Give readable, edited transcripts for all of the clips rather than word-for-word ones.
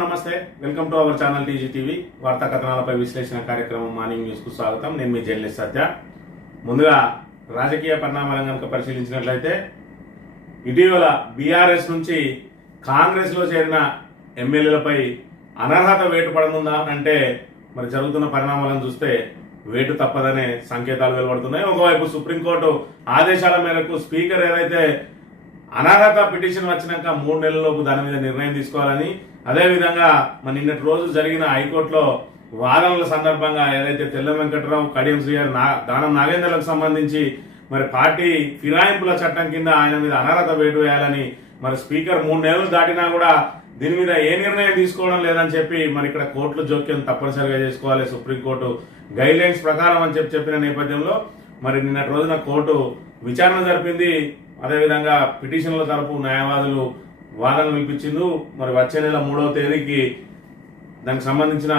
నమస్తే, welcome to our channel TG TV. వార్తా కథనాలపై విశ్లేషణ కార్యక్రమం మార్నింగ్ న్యూస్ కు స్వాగతం. నేను మీ జర్నలిస్ట్ సత్య. ముందుగా రాజకీయ పరిణామాలను కనుక పరిశీలించినట్లయితే ఇటీవల బీఆర్ఎస్ నుంచి కాంగ్రెస్ లో చేరిన ఎమ్మెల్యేలపై అనర్హత వేటు పడనుందా అంటే మరి జరుగుతున్న పరిణామాలను చూస్తే వేటు తప్పదనే సంకేతాలు వెలువడుతున్నాయి. ఒకవైపు సుప్రీంకోర్టు ఆదేశాల మేరకు స్పీకర్ ఏదైతే అనర్హత పిటిషన్ వచ్చినాక 3 నెలలలోపు దాని మీద నిర్ణయం తీసుకోవాలని, అదేవిధంగా మన నిన్నటి రోజు జరిగిన హైకోర్టులో వాదనల సందర్భంగా ఏదైతే తెల్ల వెంకటరావు, కడియం శ్రీగారు, దానం నాగేంద్రలకు సంబంధించి మరి పార్టీ ఫిరాయింపుల చట్టం కింద ఆయన మీద అనర్హత వేటు వేయాలని మరి స్పీకర్ 3 నెలలు దాటినా కూడా దీని మీద ఏ నిర్ణయం తీసుకోవడం లేదని చెప్పి మరి ఇక్కడ కోర్టులు జోక్యం తప్పనిసరిగా చేసుకోవాలి, సుప్రీంకోర్టు గైడ్ లైన్స్ ప్రకారం అని చెప్పిన నేపథ్యంలో మరి నిన్నటి రోజున కోర్టు విచారణ జరిపింది. అదేవిధంగా పిటిషన్ల తరపు న్యాయవాదులు వాదనలు వినిపించింది. మరి వచ్చే నెల 3వ తేదీకి దానికి సంబంధించిన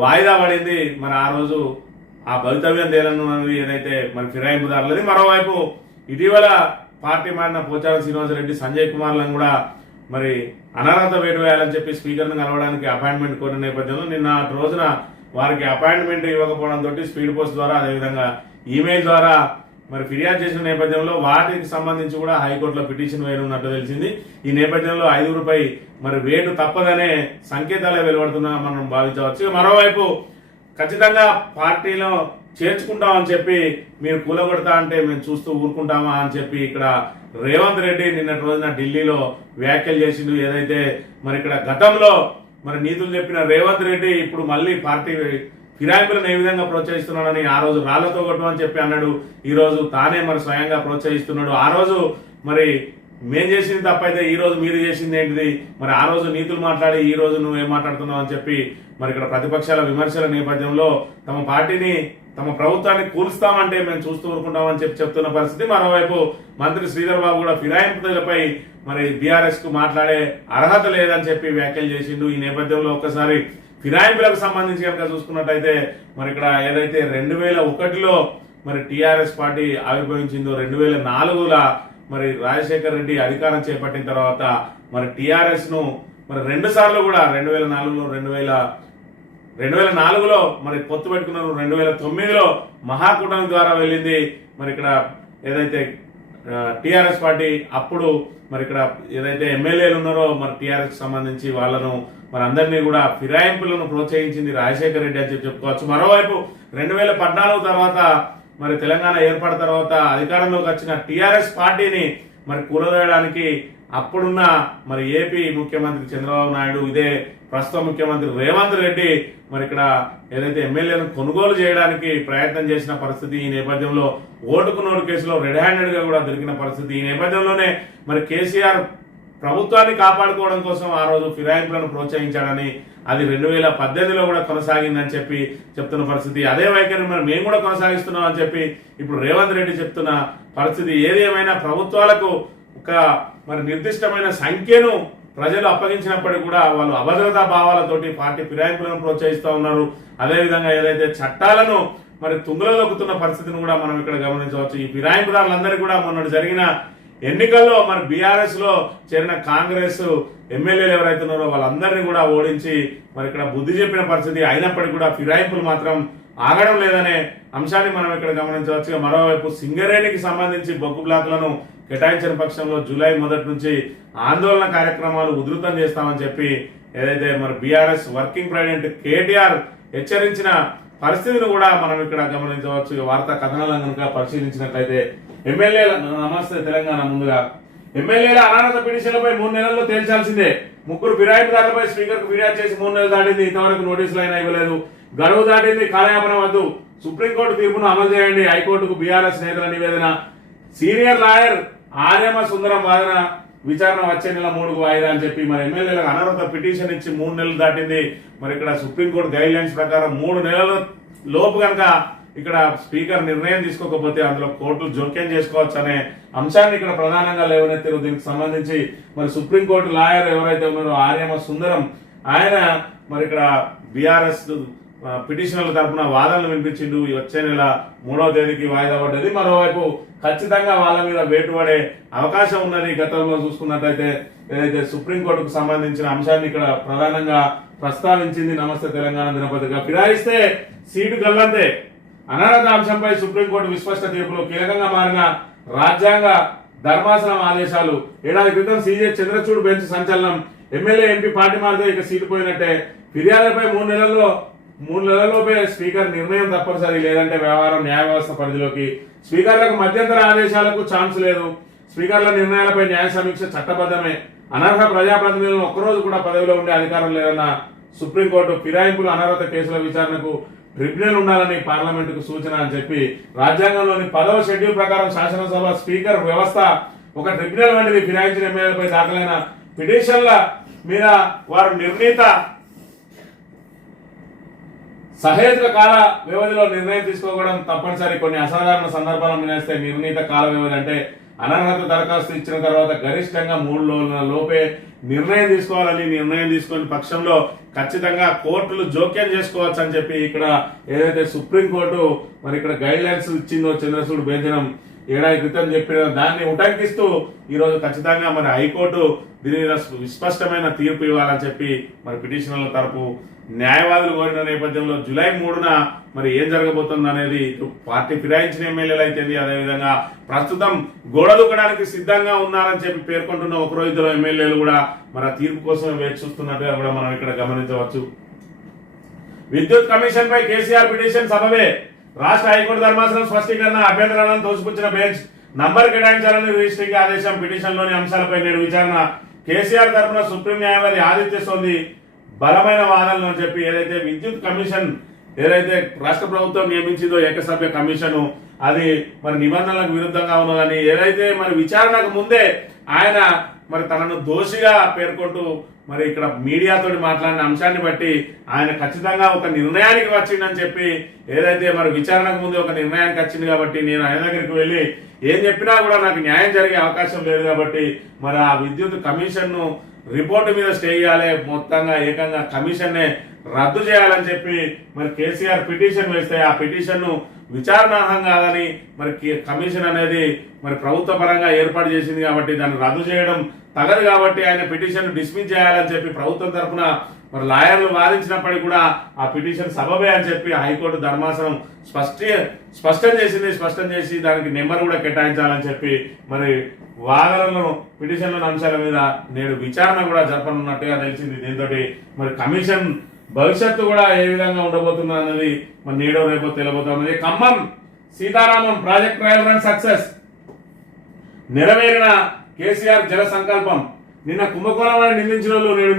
వాయిదా పడింది. మరి ఆ రోజు ఆ భవితవ్యం తేలనున్నది ఏదైతే మరి ఫిరాయింపుదారులది. మరోవైపు ఇటీవల పార్టీ మారిన పోచారం శ్రీనివాసరెడ్డి, సంజయ్ కుమార్లను కూడా మరి అనర్హత వేటు వేయాలని చెప్పి స్పీకర్ను కలవడానికి అపాయింట్మెంట్ కోరిన నేపథ్యంలో నిన్న రోజున వారికి అపాయింట్మెంట్ ఇవ్వకపోవడంతో స్పీడ్ పోస్ట్ ద్వారా అదేవిధంగా ఈమెయిల్ ద్వారా మరి ఫిర్యాదు చేసిన నేపథ్యంలో వాటికి సంబంధించి కూడా హైకోర్టులో పిటిషన్ వేయనున్నట్టు తెలిసింది. ఈ నేపథ్యంలో 5 మరి వేటు తప్పదనే సంకేతాలే వెలువడుతున్నా మనం భావించవచ్చు. మరోవైపు ఖచ్చితంగా పార్టీలో చేర్చుకుంటామని చెప్పి మీరు కూలగొడతా అంటే మేము చూస్తూ ఊరుకుంటామా అని చెప్పి ఇక్కడ రేవంత్ రెడ్డి నిన్నటి రోజున ఢిల్లీలో వ్యాఖ్యలు చేసిండు. ఏదైతే మరి ఇక్కడ గతంలో మరి నీతులు చెప్పిన రేవంత్ రెడ్డి ఇప్పుడు మళ్ళీ పార్టీ ఫిరాయింపులను ఏ విధంగా ప్రోత్సహిస్తున్నాడని ఆ రోజు రాళ్లతో కొట్టమని చెప్పి అన్నాడు. ఈ రోజు తానే మరి స్వయంగా ప్రోత్సహిస్తున్నాడు. ఆ రోజు మరి మేం చేసింది తప్పైతే ఈ రోజు మీరు చేసింది ఏంటిది, మరి ఆ రోజు నీతులు మాట్లాడి ఈ రోజు నువ్వేం మాట్లాడుతున్నావు అని చెప్పి మరి ఇక్కడ ప్రతిపక్షాల విమర్శల నేపథ్యంలో తమ పార్టీని తమ ప్రభుత్వాన్ని కూల్స్తామంటే మేము చూస్తూ ఊరుకుంటామని చెప్పి చెప్తున్న పరిస్థితి. మరోవైపు మంత్రి శ్రీధర్ బాబు కూడా ఫిరాయింపులపై మరి బీఆర్ఎస్ కు మాట్లాడే అర్హత లేదని చెప్పి వ్యాఖ్యలు చేసిండు. ఈ నేపథ్యంలో ఒక్కసారి ఫిరాయింపులకు సంబంధించి కనుక చూసుకున్నట్టయితే మరి ఇక్కడ ఏదైతే 2001లో మరి టీఆర్ఎస్ పార్టీ ఆవిర్భవించిందో 2004లో మరి రాజశేఖర్ రెడ్డి అధికారం చేపట్టిన తర్వాత మరి టీఆర్ఎస్ ను మరి 2 సార్లు కూడా 2004లో మరి పొత్తు పెట్టుకున్నారు. 2009లో మహాకూటమి ద్వారా వెళ్ళింది. మరి ఇక్కడ ఏదైతే టీఆర్ఎస్ పార్టీ అప్పుడు మరి ఇక్కడ ఏదైతే ఎమ్మెల్యేలు ఉన్నారో మరి టీఆర్ఎస్ సంబంధించి వాళ్ళను మరి అందరినీ కూడా ఫిరాయింపులను ప్రోత్సహించింది రాజశేఖర రెడ్డి అని చెప్పుకోవచ్చు. మరోవైపు 2014 తర్వాత మరి తెలంగాణ ఏర్పడిన తర్వాత అధికారంలోకి వచ్చిన టీఆర్ఎస్ పార్టీని మరి కూలదోయడానికి అప్పుడున్న మరి ఏపీ ముఖ్యమంత్రి చంద్రబాబు నాయుడు, ఇదే ప్రస్తుత ముఖ్యమంత్రి రేవంత్ రెడ్డి మరి ఇక్కడ ఏదైతే ఎమ్మెల్యేలను కొనుగోలు చేయడానికి ప్రయత్నం చేసిన పరిస్థితి. ఈ నేపథ్యంలో ఓటుకు నోటు కేసులో రెడ్ హ్యాండెడ్ గా కూడా దొరికిన పరిస్థితి. ఈ నేపథ్యంలోనే మరి కేసీఆర్ ప్రభుత్వాన్ని కాపాడుకోవడం కోసం ఆ రోజు ఫిరాయింపులను ప్రోత్సహించాడని, అది 2018లో కూడా కొనసాగిందని చెప్పి చెప్తున్న పరిస్థితి. అదే వైఖరి మరి మేము కూడా కొనసాగిస్తున్నాం అని చెప్పి ఇప్పుడు రేవంత్ రెడ్డి చెప్తున్న పరిస్థితి. ఏది ఏమైనా ప్రభుత్వాలకు ఒక మరి నిర్దిష్టమైన సంఖ్యను ప్రజలు అప్పగించినప్పటికీ కూడా వాళ్ళు అభద్రతా భావాలతోటి పార్టీ ఫిరాయింపులను ప్రోత్సహిస్తూ ఉన్నారు. అదేవిధంగా ఏదైతే చట్టాలను మరి తుంగలో దొక్కుతున్న పరిస్థితిని కూడా మనం ఇక్కడ గమనించవచ్చు. ఈ ఫిరాయింపుదారులందరికీ కూడా మొన్నటి జరిగిన ఎన్నికల్లో మరి బీఆర్ఎస్ లో చేరిన కాంగ్రెస్ ఎమ్మెల్యేలు ఎవరైతే ఉన్నారో వాళ్ళందరినీ కూడా ఓడించి మరి ఇక్కడ బుద్ధి చెప్పిన పరిస్థితి. అయినప్పటికీ కూడా ఫిరాయింపులు మాత్రం ఆగడం లేదనే అంశాన్ని మనం ఇక్కడ గమనించవచ్చు. మరోవైపు సింగరేణికి సంబంధించి బొగ్గు బ్లాకులను కేటాయించిన పక్షంలో జూలై 1 నుంచి ఆందోళన కార్యక్రమాలు ఉధృతం చేస్తామని చెప్పి ఏదైతే మరి బీఆర్ఎస్ వర్కింగ్ ప్రెసిడెంట్ కేటీఆర్ హెచ్చరించిన పరిస్థితిని కూడా మనం ఇక్కడ గమనించవచ్చు. వార్తా కథనాలను కనుక పరిశీలించినట్లయితే ఎమ్మెల్యేల నమస్తే తెలంగాణ. ముందుగా ఎమ్మెల్యేల అనర్హత పిటిషన్లపై 3 నెలల్లో తేల్చాల్సిందే. 3 ఫిరాయింపుదారులపై స్పీకర్ కు ఫిర్యాదు చేసి 3 నెలలు దాటింది. ఇంతవరకు నోటీసులు అయినా ఇవ్వలేదు. గడువు దాటింది. కాలయాపన వద్దు. సుప్రీంకోర్టు తీర్పును అమలు చేయండి. హైకోర్టుకు బీఆర్ఎస్ నేతల నివేదన. సీనియర్ లాయర్ ఆర్యమ సుందరం వాదన విచారణ వచ్చే నెల 3కు వాయిదా అని చెప్పి మరి ఎమ్మెల్యేలకు అనర్హత పిటిషన్ ఇచ్చి 3 నెలలు దాటింది. మరి ఇక్కడ సుప్రీంకోర్టు గైడ్ లైన్స్ ప్రకారం 3 నెలల లోపు కనుక ఇక్కడ స్పీకర్ నిర్ణయం తీసుకోకపోతే అందులో కోర్టులు జోక్యం చేసుకోవచ్చు అనే అంశాన్ని ఇక్కడ ప్రధానంగా లేవనెత్తారు. దీనికి సంబంధించి మరి సుప్రీంకోర్టు లాయర్ ఎవరైతే ఉన్నారో ఆర్యమ సుందరం, ఆయన మరి ఇక్కడ బీఆర్ఎస్ పిటిషనర్ల తరపున వాదనలు వినిపించిండు. వచ్చే నెల 3వ తేదీకి వాయిదా పడ్డది. మరోవైపు ఖచ్చితంగా వాళ్ళ మీద వేటు పడే అవకాశం ఉన్నది. గతంలో చూసుకున్నట్లయితే ఏదైతే సుప్రీంకోర్టుకు సంబంధించిన అంశాన్ని ఇక్కడ ప్రధానంగా ప్రస్తావించింది నమస్తే తెలంగాణ దినపత్రిక. ఫిరాయిస్తే సీటు గల్లంతే అనర్హత అంశంపై సుప్రీంకోర్టు విస్పష్ట తీర్పులో కీలకంగా మారిన రాజ్యాంగ ధర్మాసనం ఆదేశాలు. ఏడాది క్రితం సీజే చంద్రచూడ్ బెంచ్ సంచలనం. ఎమ్మెల్యే ఎంపీ పార్టీ మారితే ఇక సీటు పోయినట్టే. ఫిర్యాదులపై 3 నెలల్లోపే స్పీకర్ నిర్ణయం తప్పనిసరి, లేదంటే వ్యవహారం న్యాయ వ్యవస్థ పరిధిలోకి. స్పీకర్లకు మధ్యంతర ఆదేశాలకు ఛాన్స్ లేదు. స్పీకర్ల నిర్ణయాలపై న్యాయ సమీక్ష చట్టబద్ధమే. అనర్హ ప్రజాప్రతినిధులను ఒక్కరోజు కూడా పదవిలో ఉండే అధికారం లేదన్న సుప్రీంకోర్టు. ఫిరాయింపులు అనర్హత కేసుల విచారణకు ట్రిబ్యునల్ ఉండాలని పార్లమెంటుకు సూచన అని చెప్పి రాజ్యాంగంలోని 10వ షెడ్యూల్ ప్రకారం శాసనసభ స్పీకర్ వ్యవస్థ ఒక ట్రిబ్యునల్ వంటిది. ఫిరాయించిన ఎమ్మెల్యేలపై దాఖలైన పిటిషన్ల మీద వారు నిర్ణీత సహేతుక కాల వ్యవధిలో నిర్ణయం తీసుకోవడం తప్పనిసరి. కొన్ని అసాధారణ సందర్భాలను మినహాయిస్తే నిర్ణీత కాల వ్యవధి అంటే అనర్హత దరఖాస్తు ఇచ్చిన తర్వాత గరిష్టంగా 3 రోజుల లోపే నిర్ణయం తీసుకోవాలని, నిర్ణయం తీసుకునే పక్షంలో ఖచ్చితంగా కోర్టులు జోక్యం చేసుకోవచ్చు అని చెప్పి ఇక్కడ ఏదైతే సుప్రీంకోర్టు మరి ఇక్కడ గైడ్ లైన్స్ ఇచ్చిందో చంద్రచూడ్ బెంచ్ ఏడాది క్రితం చెప్పిన దాన్ని ఉటంకిస్తూ ఈరోజు ఖచ్చితంగా మరి హైకోర్టు దీని మీద విస్పష్టమైన తీర్పు ఇవ్వాలని చెప్పి మరి పిటిషనర్ల తరపు న్యాయవాదులు కోరిన నేపథ్యంలో జూలై 3న మరి ఏం జరగబోతుంది అనేది పార్టీ ఫిరాయించిన ఎమ్మెల్యేలు అయితే అదేవిధంగా ప్రస్తుతం గోడ దూకడానికి సిద్ధంగా ఉన్నారని చెప్పి పేర్కొంటున్న ఒకరో ఇద్దరు ఎమ్మెల్యేలు కూడా మరి ఆ తీర్పు కోసం వేచి చూస్తున్నట్టుగా కూడా మనం ఇక్కడ గమనించవచ్చు. విద్యుత్ కమిషన్ పై కేసీఆర్ పిటిషన్ సబబే. రాష్ట్ర హైకోర్టు ధర్మాసనం స్పష్టీకరణ. అభ్యంతరాలను తోసిపుచ్చిన బెంచ్ నంబర్ కేటాయించాలని రిజిస్ట్రీకి ఆదేశం. పిటిషన్లోని అంశాలపై నేడు విచారణ. కేసీఆర్ తరఫున సుప్రీం న్యాయవాది ఆదిత్య సోంది బలమైన వాదనలు అని చెప్పి ఏదైతే విద్యుత్ కమిషన్ ఏదైతే రాష్ట్ర ప్రభుత్వం నియమించిందో ఏకసభ్య కమిషన్ అది మరి నిబంధనలకు విరుద్ధంగా ఉన్నదని ఏదైతే మరి విచారణకు ముందే ఆయన మరి తనను దోషిగా పేర్కొంటూ మరి ఇక్కడ మీడియాతో మాట్లాడిన అంశాన్ని బట్టి ఆయన ఖచ్చితంగా ఒక నిర్ణయానికి వచ్చిందని చెప్పి ఏదైతే మరి విచారణకు ముందు ఒక నిర్ణయానికి వచ్చింది కాబట్టి నేను ఆయన దగ్గరికి వెళ్ళి ఏం చెప్పినా కూడా నాకు న్యాయం జరిగే అవకాశం లేదు కాబట్టి మరి ఆ విద్యుత్ కమిషన్ ను రిపోర్టు మీద స్టే చేయాలి, మొత్తంగా ఏకంగా కమిషన్ రద్దు చేయాలని చెప్పి మరి కేసీఆర్ పిటిషన్ వేస్తే ఆ పిటిషన్ ను విచారణార్హం కాదని మరి కమిషన్ అనేది మరి ప్రభుత్వ పరంగా ఏర్పాటు చేసింది కాబట్టి దాన్ని రద్దు చేయడం తగదు కాబట్టి ఆయన పిటిషన్ డిస్మిస్ చేయాలని చెప్పి ప్రభుత్వం తరఫున మరి లాయర్లు వాదించినప్పటికీ కూడా ఆ పిటిషన్ సబబే అని చెప్పి హైకోర్టు ధర్మాసనం స్పష్టం చేసి దానికి నెంబర్ కూడా కేటాయించాలని చెప్పి మరి వాదనలను పిటిషన్ల అంశాల మీద నేడు విచారణ కూడా జరపనున్నట్టుగా తెలిసింది. దీంతో మరి కమిషన్ భవిష్యత్తు కూడా ఏ విధంగా ఉండబోతున్నా అన్నది మరి నేడో రేపో తెలియబోతున్నది. Khammam Sitaramam project trial run success. నెరవేరిన కేసీఆర్ జల సంకల్పం. నిన్న కుంభకోణం అని నిందించిన వాళ్ళు నేడు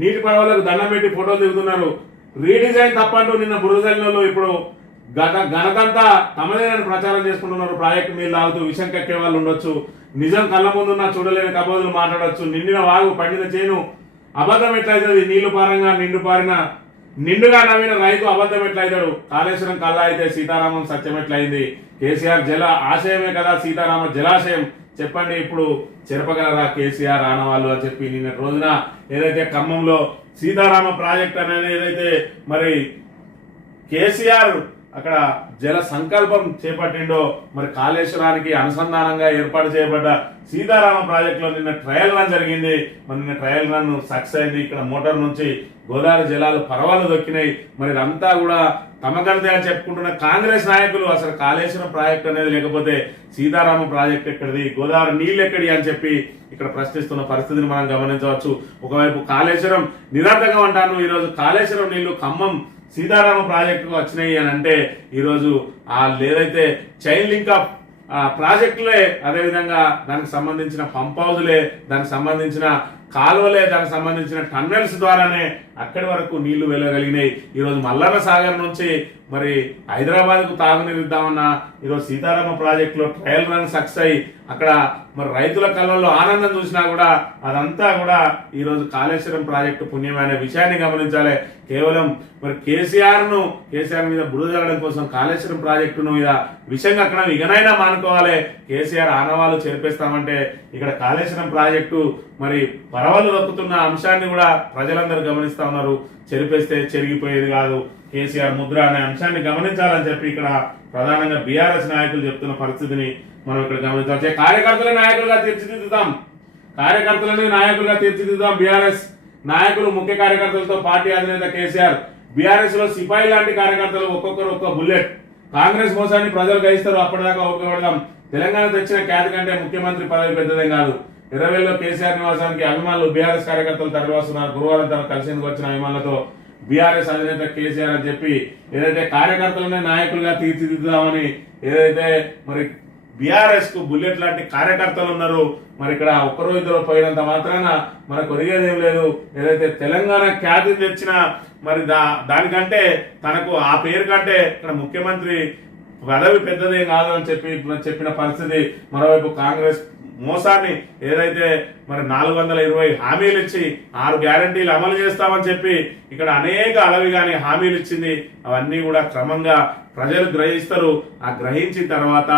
నీటి పడవలకు దండం పెట్టి ఫోటోలు దిగుతున్నారు. రీడిజైన్ తప్పంటూ నిన్న బురదల్లో ఇప్పుడు ఘనతంతా తమదేనని ప్రచారం చేసుకుంటున్నారు. ప్రాజెక్టు నీళ్ళు తాగుతూ విషం కక్కే వాళ్ళు ఉండొచ్చు. నిజం కళ్ళ ముందున్నా చూడలేని కబోదులు మాట్లాడొచ్చు. నిండిన వాగు పండిన చేను అబద్ధం ఎట్లయితుంది. నీళ్లు పారంగా నిండుగా నవ్విన రైతు అబద్ధం ఎట్లయితాడు. కాళేశ్వరం కల్లా అయితే సీతారామం సత్యం ఎట్లయింది. కేసీఆర్ జల ఆశయమే కదా సీతారామ జలాశయం. చెప్పండి ఇప్పుడు చెరపగలరా కేసీఆర్ ఆనవాళ్ళు అని చెప్పి నిన్న రోజున ఏదైతే ఖమ్మంలో సీతారామ ప్రాజెక్ట్ అనేది ఏదైతే మరి కేసీఆర్ అక్కడ జల సంకల్పం చేపట్టిండో మరి కాళేశ్వరానికి అనుసంధానంగా ఏర్పాటు చేయబడ్డ సీతారామ ప్రాజెక్ట్ లో నిన్న ట్రయల్ రన్ జరిగింది. మరి నిన్న ట్రయల్ రన్ సక్సెస్ అయింది. ఇక్కడ మోటార్ నుంచి గోదావరి జలాలు పరవాలు దొక్కినాయి. మరి ఇదంతా కూడా తమకరిదే అని చెప్పుకుంటున్న కాంగ్రెస్ నాయకులు అసలు కాళేశ్వరం ప్రాజెక్ట్ అనేది లేకపోతే సీతారామ ప్రాజెక్ట్ ఎక్కడిది, గోదావరి నీళ్ళు ఎక్కడి అని చెప్పి ఇక్కడ ప్రశ్నిస్తున్న పరిస్థితిని మనం గమనించవచ్చు. ఒకవైపు కాళేశ్వరం నిరర్థకం అంటాను. ఈరోజు కాళేశ్వరం నీళ్లు ఖమ్మం సీతారామ ప్రాజెక్టుకు వచ్చినాయి అని అంటే ఈరోజు ఏదైతే చైన్ లింక్ ఆఫ్ ప్రాజెక్టులే, అదేవిధంగా దానికి సంబంధించిన పంప్ హౌజులే, దానికి సంబంధించిన కాలువలే, దానికి సంబంధించిన టన్నెల్స్ ద్వారానే అక్కడి వరకు నీళ్లు వెళ్ళగలిగినాయి. ఈరోజు మల్లన్న సాగర్ నుంచి మరి హైదరాబాద్ కు తాగునీరు ఇద్దామన్న ఈరోజు సీతారామ ప్రాజెక్ట్ లో ట్రయల్ రన్ సక్సెస్ అయ్యి అక్కడ మరి రైతుల కళ్ళల్లో ఆనందం చూసినా కూడా అదంతా కూడా ఈరోజు కాళేశ్వరం ప్రాజెక్టు పుణ్యమే అనే విషయాన్ని గమనించాలి. కేవలం మరి కేసీఆర్ మీద బురద జల్లడం కోసం కాళేశ్వరం ప్రాజెక్టును మీద విషయంగా అక్కడ ఇకనైనా మానుకోవాలి. కేసీఆర్ ఆనవాళ్ళు చెరిపేస్తామంటే ఇక్కడ కాళేశ్వరం ప్రాజెక్టు మరి పరవలు దొక్కుతున్న అంశాన్ని కూడా ప్రజలందరూ గమనిస్తా ఉన్నారు. చెరిపేస్తే చెరిగిపోయేది కాదు. కేసీఆర్ ముద్ర అనే అంశాన్ని గమనించాలని చెప్పి ఇక్కడ ప్రధానంగా బీఆర్ఎస్ నాయకులు చెప్తున్న పరిస్థితిని మనం ఇక్కడ గమనించాలి. కార్యకర్తల నాయకులుగా తీర్చిదిద్దుతాం, కార్యకర్తలని నాయకులుగా తీర్చిదిద్దుతాం. బీఆర్ఎస్ నాయకులు ముఖ్య కార్యకర్తలతో పార్టీ అధినేత కేసీఆర్. బీఆర్ఎస్ లో సిపాయి లాంటి కార్యకర్తలు ఒక్కొక్కరు ఒక్క బుల్లెట్. కాంగ్రెస్ మోసాన్ని ప్రజలు గ్రహిస్తారు, అప్పటిదాకా ఉపయోగపడదాం. తెలంగాణ తెచ్చిన ఖ్యాతి కంటే ముఖ్యమంత్రి పదవి పెద్దదేం కాదు. 20లో కేసీఆర్ నివాసానికి అభిమానులు బీఆర్ఎస్ కార్యకర్తలు తరలివస్తున్నారు. గురువారం తన కలిసేందుకు వచ్చిన అభిమానులతో బీఆర్ఎస్ అధినేత కేసీఆర్ అని చెప్పి ఏదైతే కార్యకర్తలనే నాయకులుగా తీర్చిదిద్దామని ఏదైతే మరి బీఆర్ఎస్ కు బుల్లెట్ లాంటి కార్యకర్తలు ఉన్నారు. మరి ఇక్కడ ఒక్కరో ఇద్దరు పోయినంత మాత్రాన మనకు ఒరిగేదేం లేదు. ఏదైతే తెలంగాణ ఖ్యాతి తెచ్చిన మరి దానికంటే తనకు ఆ పేరు కంటే ఇక్కడ ముఖ్యమంత్రి పదవి పెద్దదేం కాదు అని చెప్పిన పరిస్థితి. మరోవైపు కాంగ్రెస్ మోసాన్ని ఏదైతే మరి 420 హామీలు ఇచ్చి 6 గ్యారంటీలు అమలు చేస్తామని చెప్పి ఇక్కడ అనేక అలవిగాని హామీలు ఇచ్చింది. అవన్నీ కూడా క్రమంగా ప్రజలు గ్రహిస్తారు. ఆ గ్రహించిన తర్వాత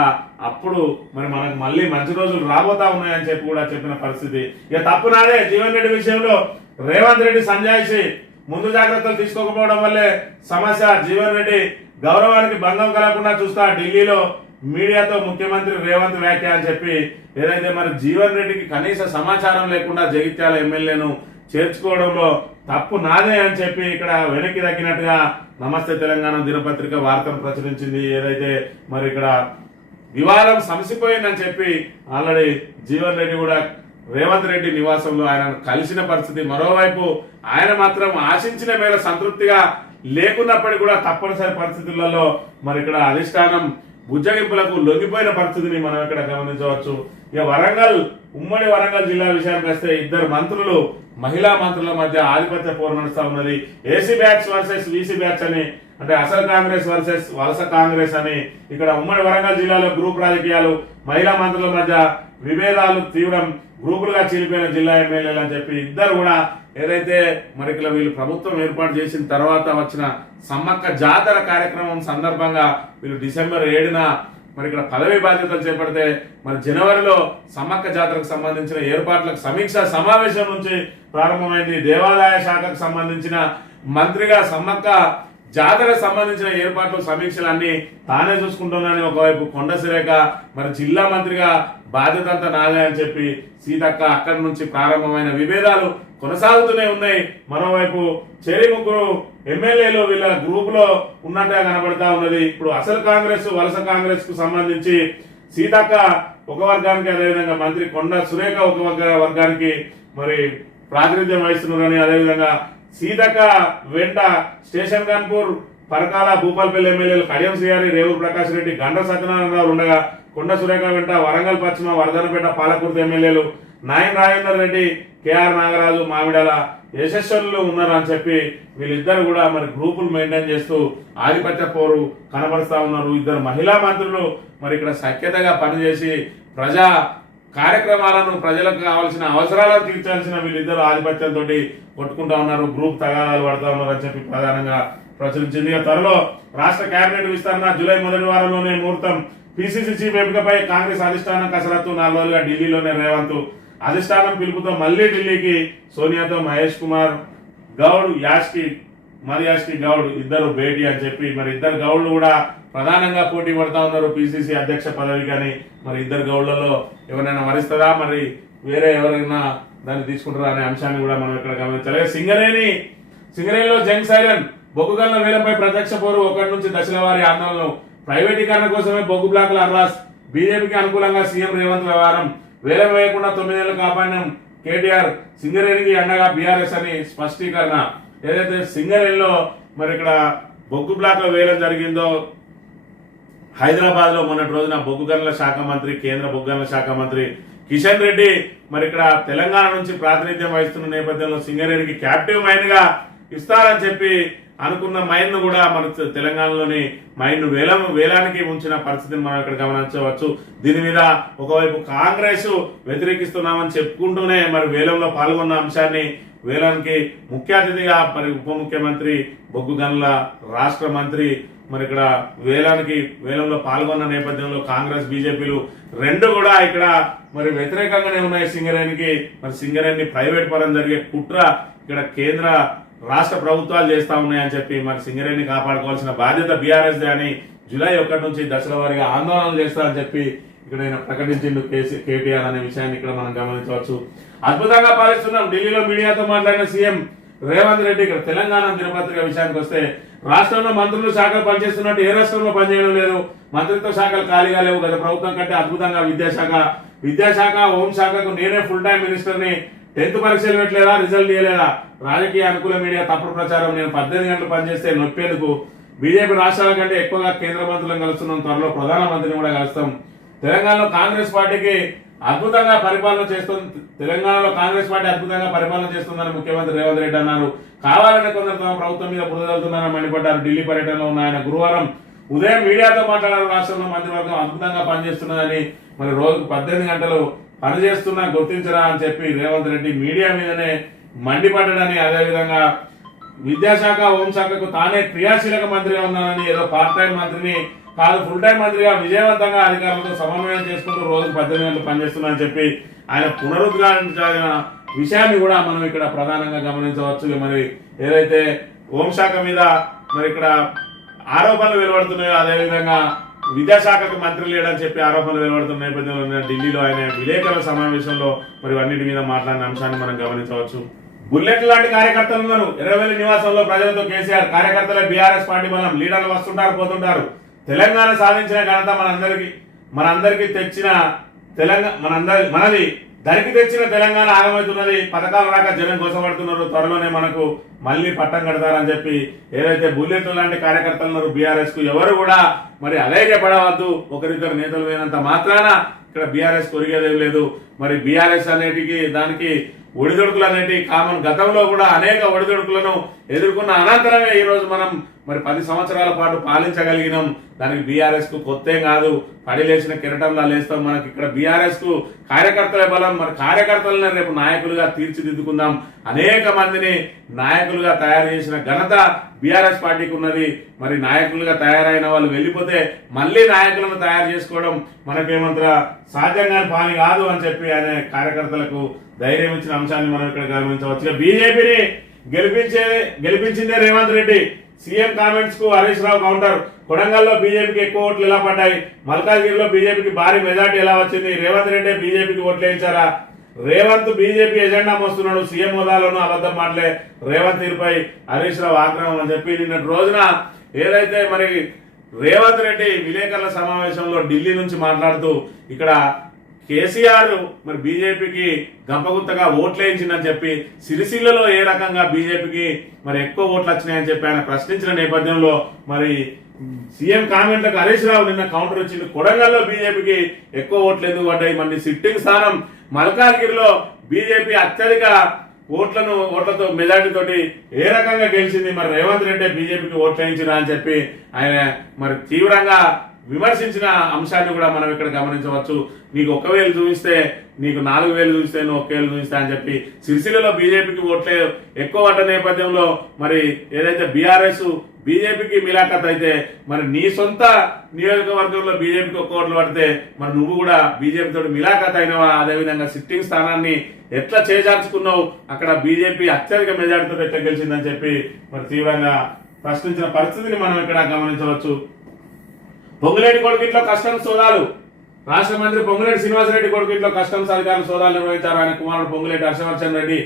అప్పుడు మరి మనకు మళ్ళీ మంచి రోజులు రాబోతా ఉన్నాయని చెప్పి కూడా చెప్పిన పరిస్థితి. ఇక తప్పు నాదే. జీవన్ రెడ్డి విషయంలో రేవంత్ రెడ్డి సంజాయిషి ముందు జాగ్రత్తలు తీసుకోకపోవడం వల్లే సమస్య. జీవన్ రెడ్డి గౌరవానికి భంగం కలగకుండా చూస్తా ఢిల్లీలో మీడియాతో ముఖ్యమంత్రి రేవంత్ వ్యాఖ్య అని చెప్పి ఏదైతే మరి జీవన్ రెడ్డికి కనీస సమాచారం లేకుండా జగిత్యాల ఎమ్మెల్యేను చేర్చుకోవడంలో తప్పు నాదే అని చెప్పి ఇక్కడ వెనక్కి తగ్గినట్టుగా నమస్తే తెలంగాణ దినపత్రిక వార్తను ప్రచురించింది. ఏదైతే మరి ఇక్కడ వివాదం సమసిపోయిందని చెప్పి ఆల్రెడీ జీవన్ రెడ్డి కూడా రేవంత్ రెడ్డి నివాసంలో ఆయన కలిసిన పరిస్థితి. మరోవైపు ఆయన మాత్రం ఆశించిన మేర సంతృప్తిగా లేకున్నప్పటికీ కూడా తప్పనిసరి పరిస్థితులలో మరి ఇక్కడ అధిష్టానం బుజ్జగింపులకు లొంగిపోయిన పరిస్థితిని మనం ఇక్కడ గమనించవచ్చు. ఇక ఉమ్మడి వరంగల్ జిల్లా విషయానికి వస్తే 2 మంత్రులు మహిళా మంత్రుల మధ్య ఆధిపత్య పోరు నడుస్తా ఉన్నది. AC batch versus VC batch అని, అంటే అసలు కాంగ్రెస్ వర్సెస్ వలస కాంగ్రెస్ అని ఇక్కడ ఉమ్మడి వరంగల్ జిల్లాలో గ్రూప్ రాజకీయాలు, మహిళా మంత్రుల మధ్య విభేదాలు తీవ్రం, గ్రూపులుగా చీలిపోయిన జిల్లా ఎమ్మెల్యేలు అని చెప్పి ఇద్దరు కూడా ఏదైతే మరి ఇక్కడ వీళ్ళు ప్రభుత్వం ఏర్పాటు చేసిన తర్వాత వచ్చిన సమ్మక్క జాతర కార్యక్రమం సందర్భంగా వీళ్ళు డిసెంబర్ 7న మరి ఇక్కడ పదవి బాధ్యతలు చేపడితే మరి జనవరిలో సమ్మక్క జాతరకు సంబంధించిన ఏర్పాట్లకు సమీక్ష సమావేశం నుంచి ప్రారంభమైంది. దేవాదాయ శాఖకు సంబంధించిన మంత్రిగా సమ్మక్క జాతరకు సంబంధించిన ఏర్పాట్లు సమీక్షలన్నీ తానే చూసుకుంటున్నానని ఒకవైపు కొండ సురేఖ మరి జిల్లా మంత్రిగా బాధ్యత అంతా నాదే అని చెప్పి సీతక్క అక్కడి నుంచి ప్రారంభమైన విభేదాలు కొనసాగుతూనే ఉన్నాయి. మరోవైపు చెరి 3 ఎమ్మెల్యేలు వీళ్ళ గ్రూప్ లో ఉన్నట్టుగా కనబడతా ఉన్నది. ఇప్పుడు అసలు కాంగ్రెస్ వలస కాంగ్రెస్ కు సంబంధించి సీతక్క ఒక వర్గానికి, అదేవిధంగా మంత్రి కొండ సురేఖ ఒక వర్గానికి మరి ప్రాతినిధ్యం వహిస్తున్నారని, అదేవిధంగా సీతక్క వెంట స్టేషన్ కాన్పూర్, పరకాల, భూపాల్పల్లి ఎమ్మెల్యేలు కడియం శ్రీహరి, రేవు ప్రకాష్ రెడ్డి, గండ్ర సత్యనారాయణరావు ఉండగా కొండ సురేఖ వెంట వరంగల్ పశ్చిమ, వర్ధనపేట, పాలకుర్తి ఎమ్మెల్యేలు నాయన్ రాజేందర్ రెడ్డి, కేఆర్ నాగరాజు, మామిడాల యశస్వరులు ఉన్నారు అని చెప్పి వీళ్ళిద్దరు కూడా మరి గ్రూపులు మెయింటైన్ చేస్తూ ఆధిపత్య పోరు కనబరుస్తా ఉన్నారు. 2 మహిళా మంత్రులు మరి ఇక్కడ సఖ్యతగా పనిచేసి ప్రజా కార్యక్రమాలను, ప్రజలకు కావాల్సిన అవసరాలను తీర్చాల్సిన వీళ్ళిద్దరు ఆధిపత్యంతో కొట్టుకుంటా ఉన్నారు, గ్రూప్ తగాదాలు పడతా ఉన్నారు అని చెప్పి ప్రధానంగా ప్రచురించింది. త్వరలో రాష్ట్ర కేబినెట్ విస్తరణ, జూలై మొదటి వారంలోనే ముహూర్తం. పిసిసి చీఫ్ ఎంపికపై కాంగ్రెస్ అధిష్టానం కసరత్తు. 4 రోజులుగా ఢిల్లీలోనే రేవంత్. అధిష్టానం పిలుపుతో మళ్లీ ఢిల్లీకి సోనియాతో మహేష్ కుమార్ గౌడ్, యాష్కి గౌడ్ ఇద్దరు భేటీ అని చెప్పి మరి 2 గౌడ్లు కూడా ప్రధానంగా పోటీ పడతా ఉన్నారు పిసిసి అధ్యక్ష పదవి. కానీ మరి 2 గౌడ్లలో ఎవరైనా వరిస్తుందా, మరి వేరే ఎవరైనా దాన్ని తీసుకుంటారా అనే అంశాన్ని కూడా మనం ఇక్కడ గమనించాలి. సింగరేణిలో జంగ్ సైరన్, బొగ్గు గనుల వేలంపై ప్రత్యక్ష పోరు. 1 నుంచి దశల వారీ ఆందోళనలు. ప్రైవేటీకరణ కోసమే బొగ్గు బ్లాకుల అర్రాస్. బీజేపీకి అనుకూలంగా సీఎం రేవంత్ వ్యవహారం. వేలం వేయకుండా 9 ఏళ్ల కాపాడినం కేటీఆర్. సింగరేణికి అండగా బీఆర్ఎస్ అని స్పష్టీకరణ. ఏదైతే సింగరేణిలో మరి ఇక్కడ బొగ్గు బ్లాక్ల వేలం జరిగిందో హైదరాబాద్ లో మొన్నటి రోజున బొగ్గు గనుల శాఖ మంత్రి, కేంద్ర బొగ్గు గనుల శాఖ మంత్రి కిషన్ రెడ్డి మరి ఇక్కడ తెలంగాణ నుంచి ప్రాతినిధ్యం వహిస్తున్న నేపథ్యంలో సింగరేణికి క్యాప్టివ్ మైన్ గా ఇస్తారని చెప్పి అనుకున్న మైన్ ను కూడా మన తెలంగాణలోని మైన్ వేలానికి ఉంచిన పరిస్థితిని మనం ఇక్కడ గమనించవచ్చు. దీని మీద ఒకవైపు కాంగ్రెస్ వ్యతిరేకిస్తున్నామని చెప్పుకుంటూనే మరి వేలంలో పాల్గొన్న అంశాన్ని, వేలానికి ముఖ్య అతిథిగా మరి ఉప ముఖ్యమంత్రి, బొగ్గు గనుల రాష్ట్ర మంత్రి మరి ఇక్కడ వేలంలో పాల్గొన్న నేపథ్యంలో కాంగ్రెస్ బీజేపీలు 2 కూడా ఇక్కడ మరి వ్యతిరేకంగానే ఉన్నాయి సింగరేణికి. మరి సింగరేణి ప్రైవేట్ పరం జరిగే కుట్ర ఇక్కడ కేంద్ర రాష్ట్ర ప్రభుత్వాలు చేస్తా ఉన్నాయని చెప్పి మరి సింగరేణిని కాపాడుకోవాల్సిన బాధ్యత బీఆర్ఎస్ అని జూలై 1 నుంచి దశల వారీగా ఆందోళనలు చేస్తారని చెప్పి ఇక్కడ ఆయన ప్రకటించిండు కేటీఆర్ అనే విషయాన్ని ఇక్కడ మనం గమనించవచ్చు. అద్భుతంగా పాలిస్తున్నాం. ఢిల్లీలో మీడియాతో మాట్లాడిన సీఎం రేవంత్ రెడ్డి ఇక్కడ తెలంగాణ దినపత్రిక విషయానికి వస్తే రాష్ట్రంలో మంత్రులు శాఖలు పనిచేస్తున్నట్టు ఏ రాష్ట్రంలో పనిచేయడం లేదు. మంత్రిత్వ శాఖలు ఖాళీగా లేవు. గత ప్రభుత్వం కంటే అద్భుతంగా విద్యాశాఖ హోంశాఖకు నేనే ఫుల్ టైం మినిస్టర్ని 10th పరీక్షలు పెట్టలేదా, రిజల్ట్ తీయలేదా? రాజకీయ అనుకూల మీడియా తప్పుడు ప్రచారం. నేను 18 గంటలు పనిచేస్తే నొప్పేందుకు. బీజేపీ రాష్ట్రాల కంటే ఎక్కువగా కేంద్ర మంత్రులను కలుస్తున్నాం. త్వరలో ప్రధానమంత్రిని కూడా కలుస్తాం. తెలంగాణలో కాంగ్రెస్ పార్టీ అద్భుతంగా పరిపాలన చేస్తుందని ముఖ్యమంత్రి రేవంత్ రెడ్డి అన్నారు. కావాలని కొందరు తమ ప్రభుత్వం మీద బురదలుతున్నారని మండిపడ్డారు. ఢిల్లీ పర్యటనలో ఉన్న ఆయన గురువారం ఉదయం మీడియాతో మాట్లాడారు. రాష్ట్రంలో మంత్రివర్గం అద్భుతంగా పనిచేస్తున్నదని, మరి రోజుకు 18 గంటలు పనిచేస్తున్నా గుర్తించరా అని చెప్పి రేవంత్ రెడ్డి మీడియా మీదనే మండిపడ్డాడని, అదేవిధంగా విద్యాశాఖ హోంశాఖకు తానే క్రియాశీలక మంత్రిగా ఉన్నానని, ఏదో పార్ట్ టైం మంత్రిని కాదు ఫుల్ టైం మంత్రిగా విజయవంతంగా అధికారులతో సమన్వయం చేసుకుంటూ రోజుకు 18 గంటలు పనిచేస్తున్నారని చెప్పి ఆయన పునరుద్ఘాటించిన విషయాన్ని కూడా మనం ఇక్కడ ప్రధానంగా గమనించవచ్చు. మరి ఏదైతే హోంశాఖ మీద మరి ఇక్కడ ఆరోపణలు వెలువడుతున్నాయో, అదేవిధంగా విద్యాశాఖకు మంత్రి లేడని చెప్పి ఆరోపణలు వెలువడుతున్న నేపథ్యంలో ఢిల్లీలో ఆయన విలేకరుల సమావేశంలో మరి అన్నిటి మీద మాట్లాడిన అంశాన్ని మనం గమనించవచ్చు. బుల్లెట్ లాంటి కార్యకర్తలు ఉన్నారు. ఎర్రవెల్లి నివాసంలో ప్రజలతో కేసీఆర్. కార్యకర్తలే బీఆర్ఎస్ పార్టీ బలం. లీడర్లు వస్తుంటారు పోతుంటారు. తెలంగాణ సాధించిన ఘనత మనందరికీ తెచ్చిన మనది దరికి తెచ్చిన తెలంగాణ ఆగమవుతున్నది. పథకాలు రాక జనం కోసపడుతున్నారు. త్వరలోనే మనకు మళ్ళీ పట్టం కడతారని చెప్పి ఏదైతే బుల్లెట్ లాంటి కార్యకర్తలు ఉన్నారు బీఆర్ఎస్ కు, ఎవరు కూడా మరి అధైర్యపడవద్దు. ఒకరిద్దరు నేతలు పోయినంత మాత్రాన ఇక్కడ బీఆర్ఎస్ కొరిగేదేం లేదు. మరి బీఆర్ఎస్ అనేటికి దానికి ఒడిదొడుకులు అనేటి కామన్. గతంలో కూడా అనేక ఒడిదొడుకులను ఎదుర్కొన్న అనంతరమే ఈ రోజు మనం మరి 10 సంవత్సరాల పాటు పాలించగలిగినాం. దానికి బీఆర్ఎస్ కు కొత్త కాదు. పడి లేచిన కిరటంలా లేస్తాం. మనకి ఇక్కడ బీఆర్ఎస్ కు కార్యకర్తలే బలం. మరి కార్యకర్తలనే రేపు నాయకులుగా తీర్చిదిద్దుకుందాం. అనేక మందిని నాయకులుగా తయారు చేసిన ఘనత బీఆర్ఎస్ పార్టీకి ఉన్నది. మరి నాయకులుగా తయారైన వాళ్ళు వెళ్ళిపోతే మళ్ళీ నాయకులను తయారు చేసుకోవడం మనకేమంతా సాధ్యంగా పని కాదు అని చెప్పి ఆయన కార్యకర్తలకు ధైర్యం ఇచ్చిన అంశాన్ని మనం ఇక్కడ గమనించవచ్చు. బీజేపీని గెలిపించిందే రేవంత్ రెడ్డి. సీఎం కామెంట్స్ కు హరీష్ రావు కౌంటర్. కొడంగల్లో బీజేపీకి ఎక్కువ ఓట్లు ఎలా పడ్డాయి? మల్కాజ్గిరిలో బీజేపీకి భారీ మెజార్టీ ఎలా వచ్చింది? రేవంత్ రెడ్డి బీజేపీకి ఓట్లు వేయించారా? రేవంత్ బీజేపీ ఎజెండా మోస్తున్నాడు. సీఎం హోదాలోనూ అబద్ధం మాటలే. రేవంత్ తీరుపై హరీష్ రావు ఆగ్రహం అని చెప్పి నిన్నటి రోజున ఏదైతే మరి రేవంత్ రెడ్డి విలేకరుల సమావేశంలో ఢిల్లీ నుంచి మాట్లాడుతూ ఇక్కడ కేసీఆర్ మరి బీజేపీకి గంపగుత్తగా ఓట్లు వేయించిందని చెప్పి, సిరిసిల్లలో ఏ రకంగా బీజేపీకి మరి ఎక్కువ ఓట్లు వచ్చినాయని చెప్పి ఆయన ప్రశ్నించిన నేపథ్యంలో మరి సీఎం కామెంట్లకు హరీష్ రావు నిన్న కౌంటర్ వచ్చింది. కొడంగల్లో బీజేపీకి ఎక్కువ ఓట్లు ఎందుకు పడ్డాయి? మరి సిట్టింగ్ స్థానం మల్కాజ్గిరిలో బీజేపీ అత్యధిక ఓట్లతో మెజార్టీ తోటి ఏ రకంగా గెలిచింది? మరి రేవంత్ రెడ్డి బీజేపీకి ఓట్లు వేయించినా అని చెప్పి ఆయన మరి తీవ్రంగా విమర్శించిన అంశాన్ని కూడా మనం ఇక్కడ గమనించవచ్చు. నీకు 1,000 చూపిస్తే, నీకు 4,000 చూపిస్తే, నువ్వు 1,000 చూపిస్తా అని చెప్పి సిరిసిల్లలో బీజేపీకి ఓట్లే ఎక్కువ పడ్డ నేపథ్యంలో మరి ఏదైతే బీఆర్ఎస్ బీజేపీకి మిలాఖత్ అయితే మరి నీ సొంత నియోజకవర్గంలో బీజేపీకి ఒక్క ఓట్లు పడితే మరి నువ్వు కూడా బీజేపీ తోటి మిలాఖత్ అయినవా? అదేవిధంగా సిట్టింగ్ స్థానాన్ని ఎట్లా చేజార్చుకున్నావు? అక్కడ బీజేపీ అత్యధిక మెజార్టీతో ఎట్లా గెలిచిందని చెప్పి మరి తీవ్రంగా ప్రశ్నించిన పరిస్థితిని మనం ఇక్కడ గమనించవచ్చు. పొంగులేటి కొడుకింట్లో కస్టమ్స్ సోదాలు. రాష్ట్ర మంత్రి పొంగులేటి శ్రీనివాసరెడ్డి కొడుకింట్లో కస్టమ్స్ అధికారులు సోదాలు నిర్వహించారు. ఆయన కుమారుడు పొంగులేటి హర్షవర్ధన్ రెడ్డి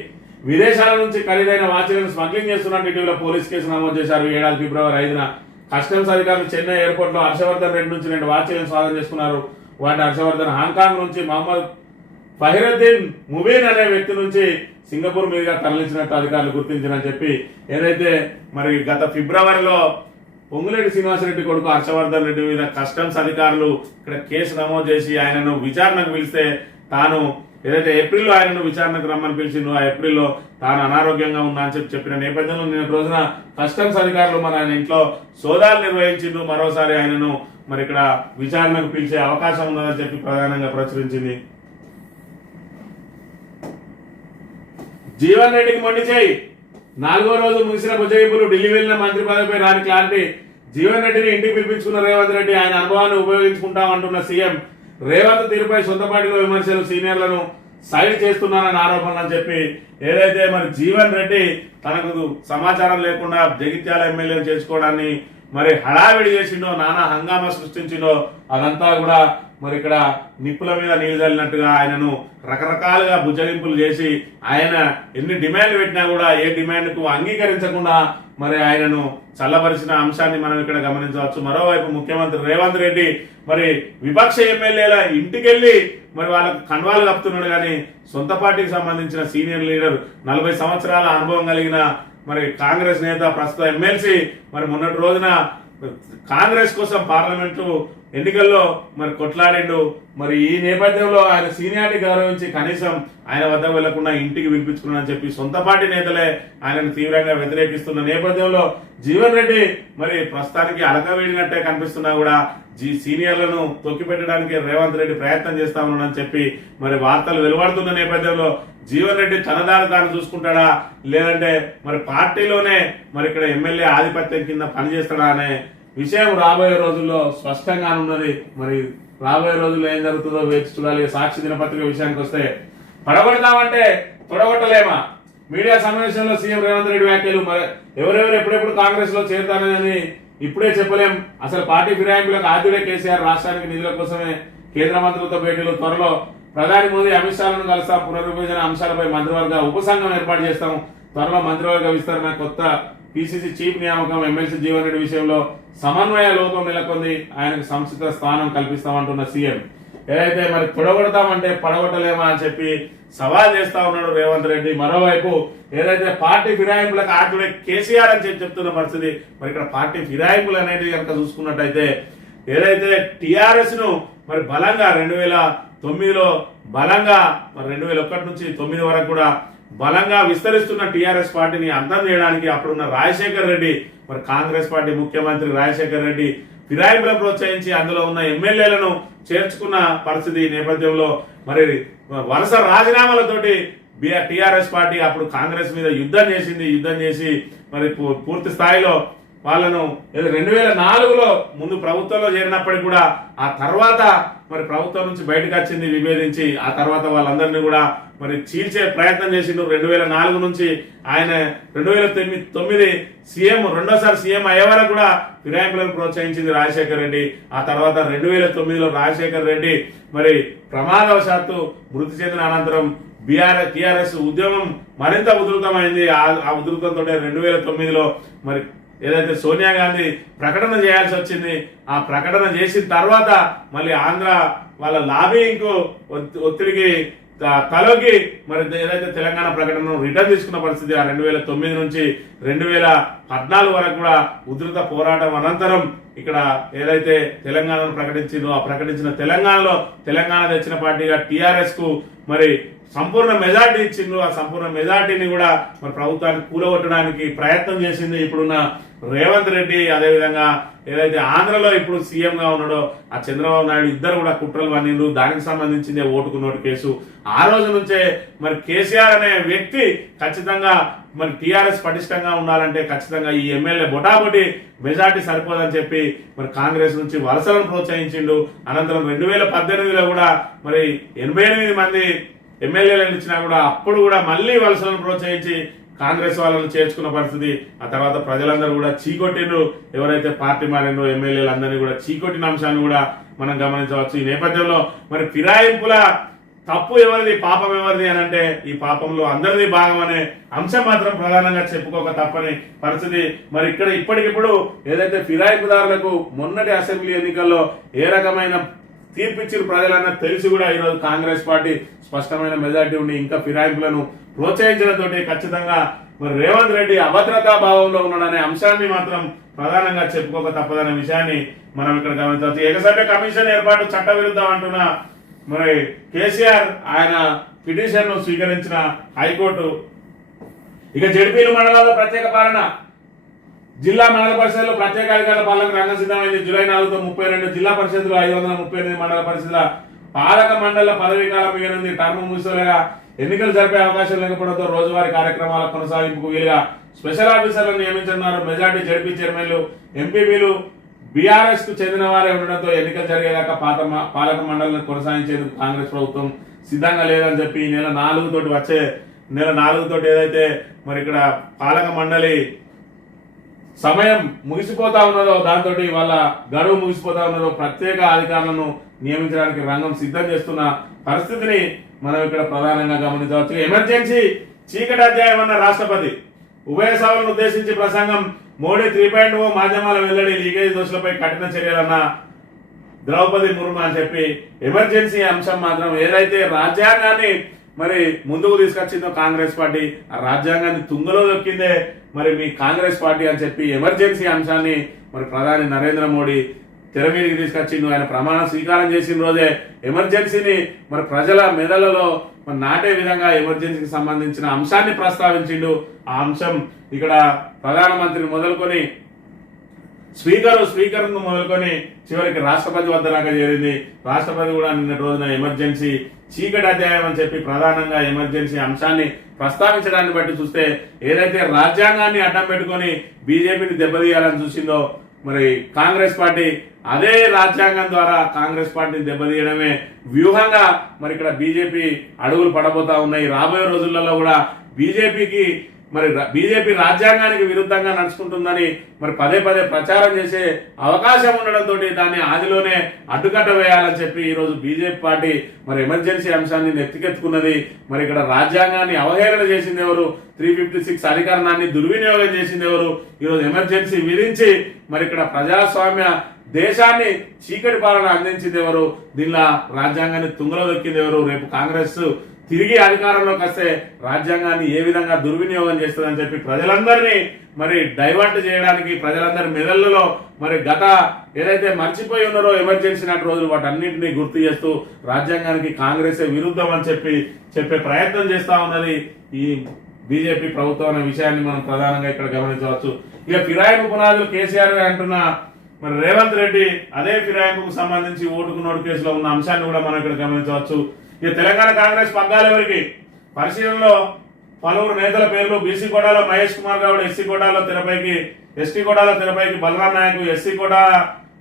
విదేశాల నుంచి ఖరీదైన వాచీలను స్మగ్లింగ్ చేస్తున్నట్టు ఇటీవల పోలీసు కేసు నమోదు చేశారు. ఏడాది ఫిబ్రవరి 5న కస్టమ్స్ అధికారులు చెన్నై ఎయిర్పోర్ట్ లో హర్షవర్ధన్ రెడ్డి నుంచి 2 వాచీలను స్వాధీనం చేసుకున్నారు. వాటిని హర్షవర్ధన్ హాంకాంగ్ నుంచి మహమ్మద్ ఫహిరుద్దీన్ ముబీన్ అనే వ్యక్తి నుంచి సింగపూర్ మీదుగా తరలించినట్టు అధికారులు గుర్తించారని చెప్పి ఏదైతే మరి గత ఫిబ్రవరిలో పొంగులేటి శ్రీనివాసరెడ్డి కొడుకు హర్షవర్ధన్ రెడ్డి మీద కస్టమ్స్ అధికారులు ఇక్కడ కేసు నమోదు చేసి ఆయనను విచారణకు పిలిస్తే తాను ఏదైతే ఏప్రిల్లో ఆయనను విచారణకు రమ్మని పిలిచిందో ఆ ఏప్రిల్లో తాను అనారోగ్యంగా ఉన్నా అని చెప్పిన నేపథ్యంలో నిన్న రోజున కస్టమ్స్ అధికారులు మన ఆయన ఇంట్లో సోదాలు నిర్వహించిండు. మరోసారి ఆయనను మరి ఇక్కడ విచారణకు పిలిచే అవకాశం ఉన్నదని చెప్పి ప్రధానంగా ప్రచురించింది. జీవన్ రెడ్డికి మొండి చేయి. 4వ రోజు ముగిసిన బుజ్జగింపులు. ఢిల్లీ వెళ్లిన మంత్రి పదవిపై రాని క్లారిటీ. జీవన్ రెడ్డిని ఇంటికి పిలిపించుకున్న రేవంత్ రెడ్డి ఆయన అనుభవాన్ని ఉపయోగించుకుంటామంటున్న సీఎం. రేవంత్ తీరుపై సొంత పార్టీలో విమర్శలు. సైడ్ చేస్తున్నానని ఆరోపణలు అని చెప్పి ఏదైతే మరి జీవన్ రెడ్డి తనకు సమాచారం లేకుండా జగిత్యాల ఎమ్మెల్యేలు చేసుకోవడాన్ని మరి హడావిడి చేసిండో, నానా హంగామా సృష్టించిండో, అదంతా కూడా మరి ఇక్కడ నిప్పుల మీద నీళ్లు చల్లినట్టుగా ఆయనను రకరకాలుగా బుజ్జగింపులు చేసి ఆయన ఎన్ని డిమాండ్లు పెట్టినా కూడా ఏ డిమాండ్కు అంగీకరించకుండా మరి ఆయనను చల్లబరిచిన అంశాన్ని మనం ఇక్కడ గమనించవచ్చు. మరోవైపు ముఖ్యమంత్రి రేవంత్ రెడ్డి మరి విపక్ష ఎమ్మెల్యేల ఇంటికెళ్లి మరి వాళ్ళకు కండువాలు కప్పుతున్నాడు, కానీ సొంత పార్టీకి సంబంధించిన సీనియర్ లీడర్ 40 సంవత్సరాల అనుభవం కలిగిన మరి కాంగ్రెస్ నేత, ప్రస్తుత ఎమ్మెల్సీ మరి మొన్నటి రోజున కాంగ్రెస్ కోసం పార్లమెంటు ఎన్నికల్లో మరి కొట్లాడిండు. మరి ఈ నేపథ్యంలో ఆయన సీనియారిటీ గౌరవించి కనీసం ఆయన వద్ద వెళ్లకుండా ఇంటికి పిలిపించుకున్నాడని చెప్పి సొంత పార్టీ నేతలే ఆయనను తీవ్రంగా వ్యతిరేకిస్తున్న నేపథ్యంలో జీవన్ రెడ్డి మరి ప్రస్తుతానికి అలకవేడినట్టే కనిపిస్తున్నా కూడా సీనియర్లను తొక్కిపెట్టడానికి రేవంత్ రెడ్డి ప్రయత్నం చేస్తా ఉన్నాడని చెప్పి మరి వార్తలు వెలువడుతున్న నేపథ్యంలో జీవన్ రెడ్డి తనదారి తాను చూసుకుంటాడా, లేదంటే మరి పార్టీలోనే మరి ఇక్కడ ఎమ్మెల్యే ఆధిపత్యం కింద పనిచేస్తాడా అనే విషయం రాబోయే రోజుల్లో స్పష్టంగా ఉన్నది. మరి రాబోయే రోజుల్లో ఏం జరుగుతుందో వేచి చూడాలి. సాక్షి దినపత్రిక విషయానికి వస్తే పడగొడతామంటే తొడగొట్టలేమా? మీడియా సమావేశంలో సీఎం రేవంత్ రెడ్డి వ్యాఖ్యలు. మరి ఎవరెవరు ఎప్పుడెప్పుడు కాంగ్రెస్ లో చేరుతానని ఇప్పుడే చెప్పలేం. అసలు పార్టీ ఫిరాయింపులకు ఆద్యుడే కేసీఆర్. రాష్ట్రానికి నిధుల కోసమే కేంద్ర మంత్రులతో భేటీలు. త్వరలో ప్రధాని మోదీ అమిత్ షాలను కలుస్తాం. పునర్విభజన అంశాలపై మంత్రివర్గ ఉపసంఘం ఏర్పాటు చేస్తాం. త్వరలో మంత్రివర్గ విస్తరణ. కొత్త పిసిసి చీఫ్ నియామకం. ఎమ్మెల్సీ జీవన్ రెడ్డి విషయంలో సమన్వయ లోపం నెలకొంది. ఆయనకు సంస్థ స్థానం కల్పిస్తామంటున్న సీఎం. ఏదైతే మరి తొడగొడతామంటే పడగొట్టలేమా అని చెప్పి సవాల్ చేస్తా ఉన్నాడు రేవంత్ రెడ్డి. మరోవైపు ఏదైతే పార్టీ ఫిరాయింపులకు ఆర్టీడే కేసీఆర్ అని చెప్పి చెప్తున్న పరిస్థితి. మరి ఇక్కడ పార్టీ ఫిరాయింపులు అనేది కనుక చూసుకున్నట్టయితే ఏదైతే టిఆర్ఎస్ ను మరి బలంగా 2009లో బలంగా, మరి 2001 నుంచి 9 వరకు కూడా బలంగా విస్తరిస్తున్న టిఆర్ఎస్ పార్టీని అంతం చేయడానికి అప్పుడున్న రాజశేఖర్ రెడ్డి, మరి కాంగ్రెస్ పార్టీ ముఖ్యమంత్రి రాజశేఖర్ రెడ్డి ఫిరాయింపులను ప్రోత్సహించి అందులో ఉన్న ఎమ్మెల్యేలను చేర్చుకున్న పరిస్థితి నేపథ్యంలో మరి వరుస రాజీనామాలతోటి టిఆర్ఎస్ పార్టీ అప్పుడు కాంగ్రెస్ మీద యుద్ధం చేసింది. యుద్ధం చేసి మరి పూర్తి స్థాయిలో వాళ్ళను 2004లో ముందు ప్రభుత్వంలో చేరినప్పటికీ కూడా ఆ తర్వాత మరి ప్రభుత్వం నుంచి బయటకు వచ్చింది విభేదించి. ఆ తర్వాత వాళ్ళందరినీ కూడా మరి చీల్చే ప్రయత్నం చేసిండు. 2004 నుంచి ఆయన 2009 సీఎం, రెండోసారి సీఎం అయ్యే వరకు కూడా ఫిరాయింపులను ప్రోత్సహించింది రాజశేఖర్ రెడ్డి. ఆ తర్వాత 2009లో రాజశేఖర్ రెడ్డి మరి ప్రమాదవశాత్తు మృతి చెందిన అనంతరం టిఆర్ఎస్ ఉద్యమం మరింత ఉధృతమైంది. ఆ ఉధృతంతో 2009లో మరి ఏదైతే సోనియా గాంధీ ప్రకటన చేయాల్సి వచ్చింది. ఆ ప్రకటన చేసిన తర్వాత మళ్ళీ ఆంధ్ర వాళ్ళ లాబింగ్ ఒత్తిడికి తలొగ్గి మరి ఏదైతే తెలంగాణ ప్రకటనను రిటర్న్ తీసుకున్న పరిస్థితి. ఆ 2009 నుంచి 2014 వరకు కూడా ఉధృత పోరాటం అనంతరం ఇక్కడ ఏదైతే తెలంగాణను ప్రకటించిందో ఆ ప్రకటించిన తెలంగాణలో తెలంగాణ తెచ్చిన పార్టీగా టిఆర్ఎస్ కు మరి సంపూర్ణ మెజార్టీ ఇచ్చిండ్రు. ఆ సంపూర్ణ మెజార్టీని కూడా మరి ప్రభుత్వాన్ని కూలగొట్టడానికి ప్రయత్నం చేసింది ఇప్పుడున్న రేవంత్ రెడ్డి. అదేవిధంగా ఏదైతే ఆంధ్రలో ఇప్పుడు సీఎం గా ఉన్నాడో ఆ చంద్రబాబు నాయుడు ఇద్దరు కూడా కుట్రలు పన్నిండ్రు. దానికి సంబంధించిందే ఓటుకు నోటు కేసు. ఆ రోజు నుంచే మరి కేసీఆర్ అనే వ్యక్తి ఖచ్చితంగా మరి టీఆర్ఎస్ పటిష్టంగా ఉండాలంటే ఖచ్చితంగా ఈ ఎమ్మెల్యే బొటాబొటి మెజార్టీ సరిపోదని చెప్పి మరి కాంగ్రెస్ నుంచి వలసలను ప్రోత్సహించిండు. అనంతరం 2018లో కూడా మరి 88 మంది ఎమ్మెల్యేలను ఇచ్చినా కూడా అప్పుడు కూడా మళ్ళీ వలసలను ప్రోత్సహించి కాంగ్రెస్ వాళ్ళను చేర్చుకున్న పరిస్థితి. ఆ తర్వాత ప్రజలందరూ కూడా చీకొట్టిండ్రు. ఎవరైతే పార్టీ మారినో ఎమ్మెల్యేలందరినీ కూడా చీకొట్టిన అంశాన్ని కూడా మనం గమనించవచ్చు. ఈ నేపథ్యంలో మరి ఫిరాయింపుల తప్పు ఎవరిది, పాపం ఎవరిది అని అంటే ఈ పాపంలో అందరిది భాగం అనే అంశం మాత్రం ప్రధానంగా చెప్పుకోక తప్పని పరిస్థితి. మరి ఇక్కడ ఇప్పటికిప్పుడు ఏదైతే ఫిరాయింపుదారులకు మొన్నటి అసెంబ్లీ ఎన్నికల్లో ఏ రకమైన తీర్పిచ్చిన ప్రజలన్నా తెలిసి కూడా ఈరోజు కాంగ్రెస్ పార్టీ స్పష్టమైన మెజార్టీ ఉండి ఇంకా ఫిరాయింపులను ప్రోత్సహించడంతో ఖచ్చితంగా మరి రేవంత్ రెడ్డి అభద్రతా భావంలో ఉన్నాడనే అంశాన్ని మాత్రం ప్రధానంగా చెప్పుకోక తప్పదనే విషయాన్ని మనం ఇక్కడ గమనించవచ్చు. ఏకసభ్య కమిషన్ ఏర్పాటు చట్టవిరుద్ధం అంటున్న మరి కేసీఆర్ ఆయన పిటిషన్ ను స్వీకరించిన హైకోర్టు. ఇక జడ్పీలు మండలాల్లో ప్రత్యేక పాలన. జిల్లా మండల పరిషత్లో ప్రత్యేక అధికారుల పాలనకు రంగం సిద్ధమైంది. జూలై 4తో 32 జిల్లా పరిషత్లు, 538 మండల పరిషత్ల పాలక మండల పదవీ కాలం మిగిలింది. టర్మ్ ముగిసేలాగా ఎన్నికలు జరిపే అవకాశం లేకపోవడంతో రోజువారీ కార్యక్రమాల కొనసాగింపుకు వీలుగా స్పెషల్ ఆఫీసర్లను నియమించనున్నారు. మెజార్టీ జడ్పీ చైర్మన్లు, ఎంపీపీలు బీఆర్ఎస్ కు చెందిన వారే ఉండడంతో ఎన్నికలు జరిగేదాకా పాలక మండలిని కొనసాగించేందుకు కాంగ్రెస్ ప్రభుత్వం సిద్ధంగా లేదని చెప్పి ఈ నెల 4 తోటి వచ్చే నెల 4 తోటి ఏదైతే మరి ఇక్కడ పాలక మండలి సమయం ముగిసిపోతా ఉన్నదో, దాంతో వాళ్ళ గడువు ముగిసిపోతా ఉన్నదో ప్రత్యేక అధికారులను నియమించడానికి రంగం సిద్ధం చేస్తున్న పరిస్థితిని మనం ఇక్కడ ప్రధానంగా గమనించవచ్చు. ఎమర్జెన్సీ చీకటి అధ్యాయం అన్న రాష్ట్రపతి ఉభయ సభలను ఉద్దేశించి ప్రసంగం. మోడీ 3.0 మాధ్యమాల వెల్లడి. లీకేజ్ దోషులపై కఠిన చర్యలన్న ద్రౌపది ముర్ము అని చెప్పి ఎమర్జెన్సీ అంశం మాత్రం ఏదైతే రాజ్యాంగాన్ని మరి ముందుకు తీసుకొచ్చిందో కాంగ్రెస్ పార్టీ, ఆ రాజ్యాంగాన్ని తుంగలో దొక్కిందే మరి మీ కాంగ్రెస్ పార్టీ అని చెప్పి ఎమర్జెన్సీ అంశాన్ని మరి ప్రధాని నరేంద్ర మోడీ తెర మీదకి తీసుకొచ్చిండు. ఆయన ప్రమాణ స్వీకారం చేసిన రోజే ఎమర్జెన్సీని మరి ప్రజల మెదళ్లలో మరి నాటే విధంగా ఎమర్జెన్సీకి సంబంధించిన అంశాన్ని ప్రస్తావించిండు. ఆ అంశం ఇక్కడ ప్రధానమంత్రిని మొదలుకొని స్పీకర్ మొదలుకొని చివరికి రాష్ట్రపతి వద్ద దాకా చేరింది. రాష్ట్రపతి కూడా నిన్నటి రోజున ఎమర్జెన్సీ చీకటి అధ్యాయం అని చెప్పి ప్రధానంగా ఎమర్జెన్సీ అంశాన్ని ప్రస్తావించడాన్ని బట్టి చూస్తే ఏదైతే రాజ్యాంగాన్ని అడ్డం పెట్టుకొని బీజేపీని దెబ్బతీయాలని చూసిందో మరి కాంగ్రెస్ పార్టీ, అదే రాజ్యాంగం ద్వారా కాంగ్రెస్ పార్టీని దెబ్బతీయడమే వ్యూహంగా మరి ఇక్కడ బీజేపీ అడుగులు పడబోతా ఉన్నాయి. రాబోయే రోజులలో కూడా బీజేపీ రాజ్యాంగానికి విరుద్ధంగా నడుచుకుంటుందని మరి పదే ప్రచారం చేసే అవకాశం ఉండడంతో దాన్ని ఆదిలోనే అడ్డుకట్ట వేయాలని చెప్పి ఈ రోజు బీజేపీ పార్టీ మరి ఎమర్జెన్సీ అంశాన్ని నెత్తికెత్తుకున్నది. మరి ఇక్కడ రాజ్యాంగాన్ని అవహేళన చేసింది ఎవరు? 356 అధికారాన్ని దుర్వినియోగం చేసింది ఎవరు? ఈరోజు ఎమర్జెన్సీ విధించి మరి ఇక్కడ ప్రజాస్వామ్య దేశాన్ని చీకటి పాలన అందించింది ఎవరు? దీనిలో రాజ్యాంగాన్ని తుంగలో దొక్కింది ఎవరు? రేపు కాంగ్రెస్ తిరిగి అధికారంలోకి వస్తే రాజ్యాంగాన్ని ఏ విధంగా దుర్వినియోగం చేస్తుందని చెప్పి ప్రజలందరినీ మరి డైవర్ట్ చేయడానికి, ప్రజలందరి మెదళ్లలో మరి గత ఏదైతే మర్చిపోయి ఉన్నారో ఎమర్జెన్సీ నాటి రోజులు వాటన్నింటినీ గుర్తు చేస్తూ రాజ్యాంగానికి కాంగ్రెస్ విరుద్ధం అని చెప్పే ప్రయత్నం చేస్తా ఉన్నది ఈ బీజేపీ ప్రభుత్వం అనే విషయాన్ని మనం ప్రధానంగా ఇక్కడ గమనించవచ్చు. ఇక ఫిరాయింపు పునాదులు కేసీఆర్ అంటున్న మరి రేవంత్ రెడ్డి అదే ఫిరాయింపుకు సంబంధించి ఓటుకు నోటు కేసులో ఉన్న అంశాన్ని కూడా మనం ఇక్కడ గమనించవచ్చు. ఇక తెలంగాణ కాంగ్రెస్ పగ్గాల ఎవరికి? పరిశీలనలో పలువురు నేతల పేర్లు. బీసీ కోటాలో మహేష్ కుమార్ గౌడ్, ఎస్సీ కోటాలో తెరపైకి, ఎస్టీ కోటాలో తెరపైకి బలరాం నాయక్, ఎస్సీ కోటా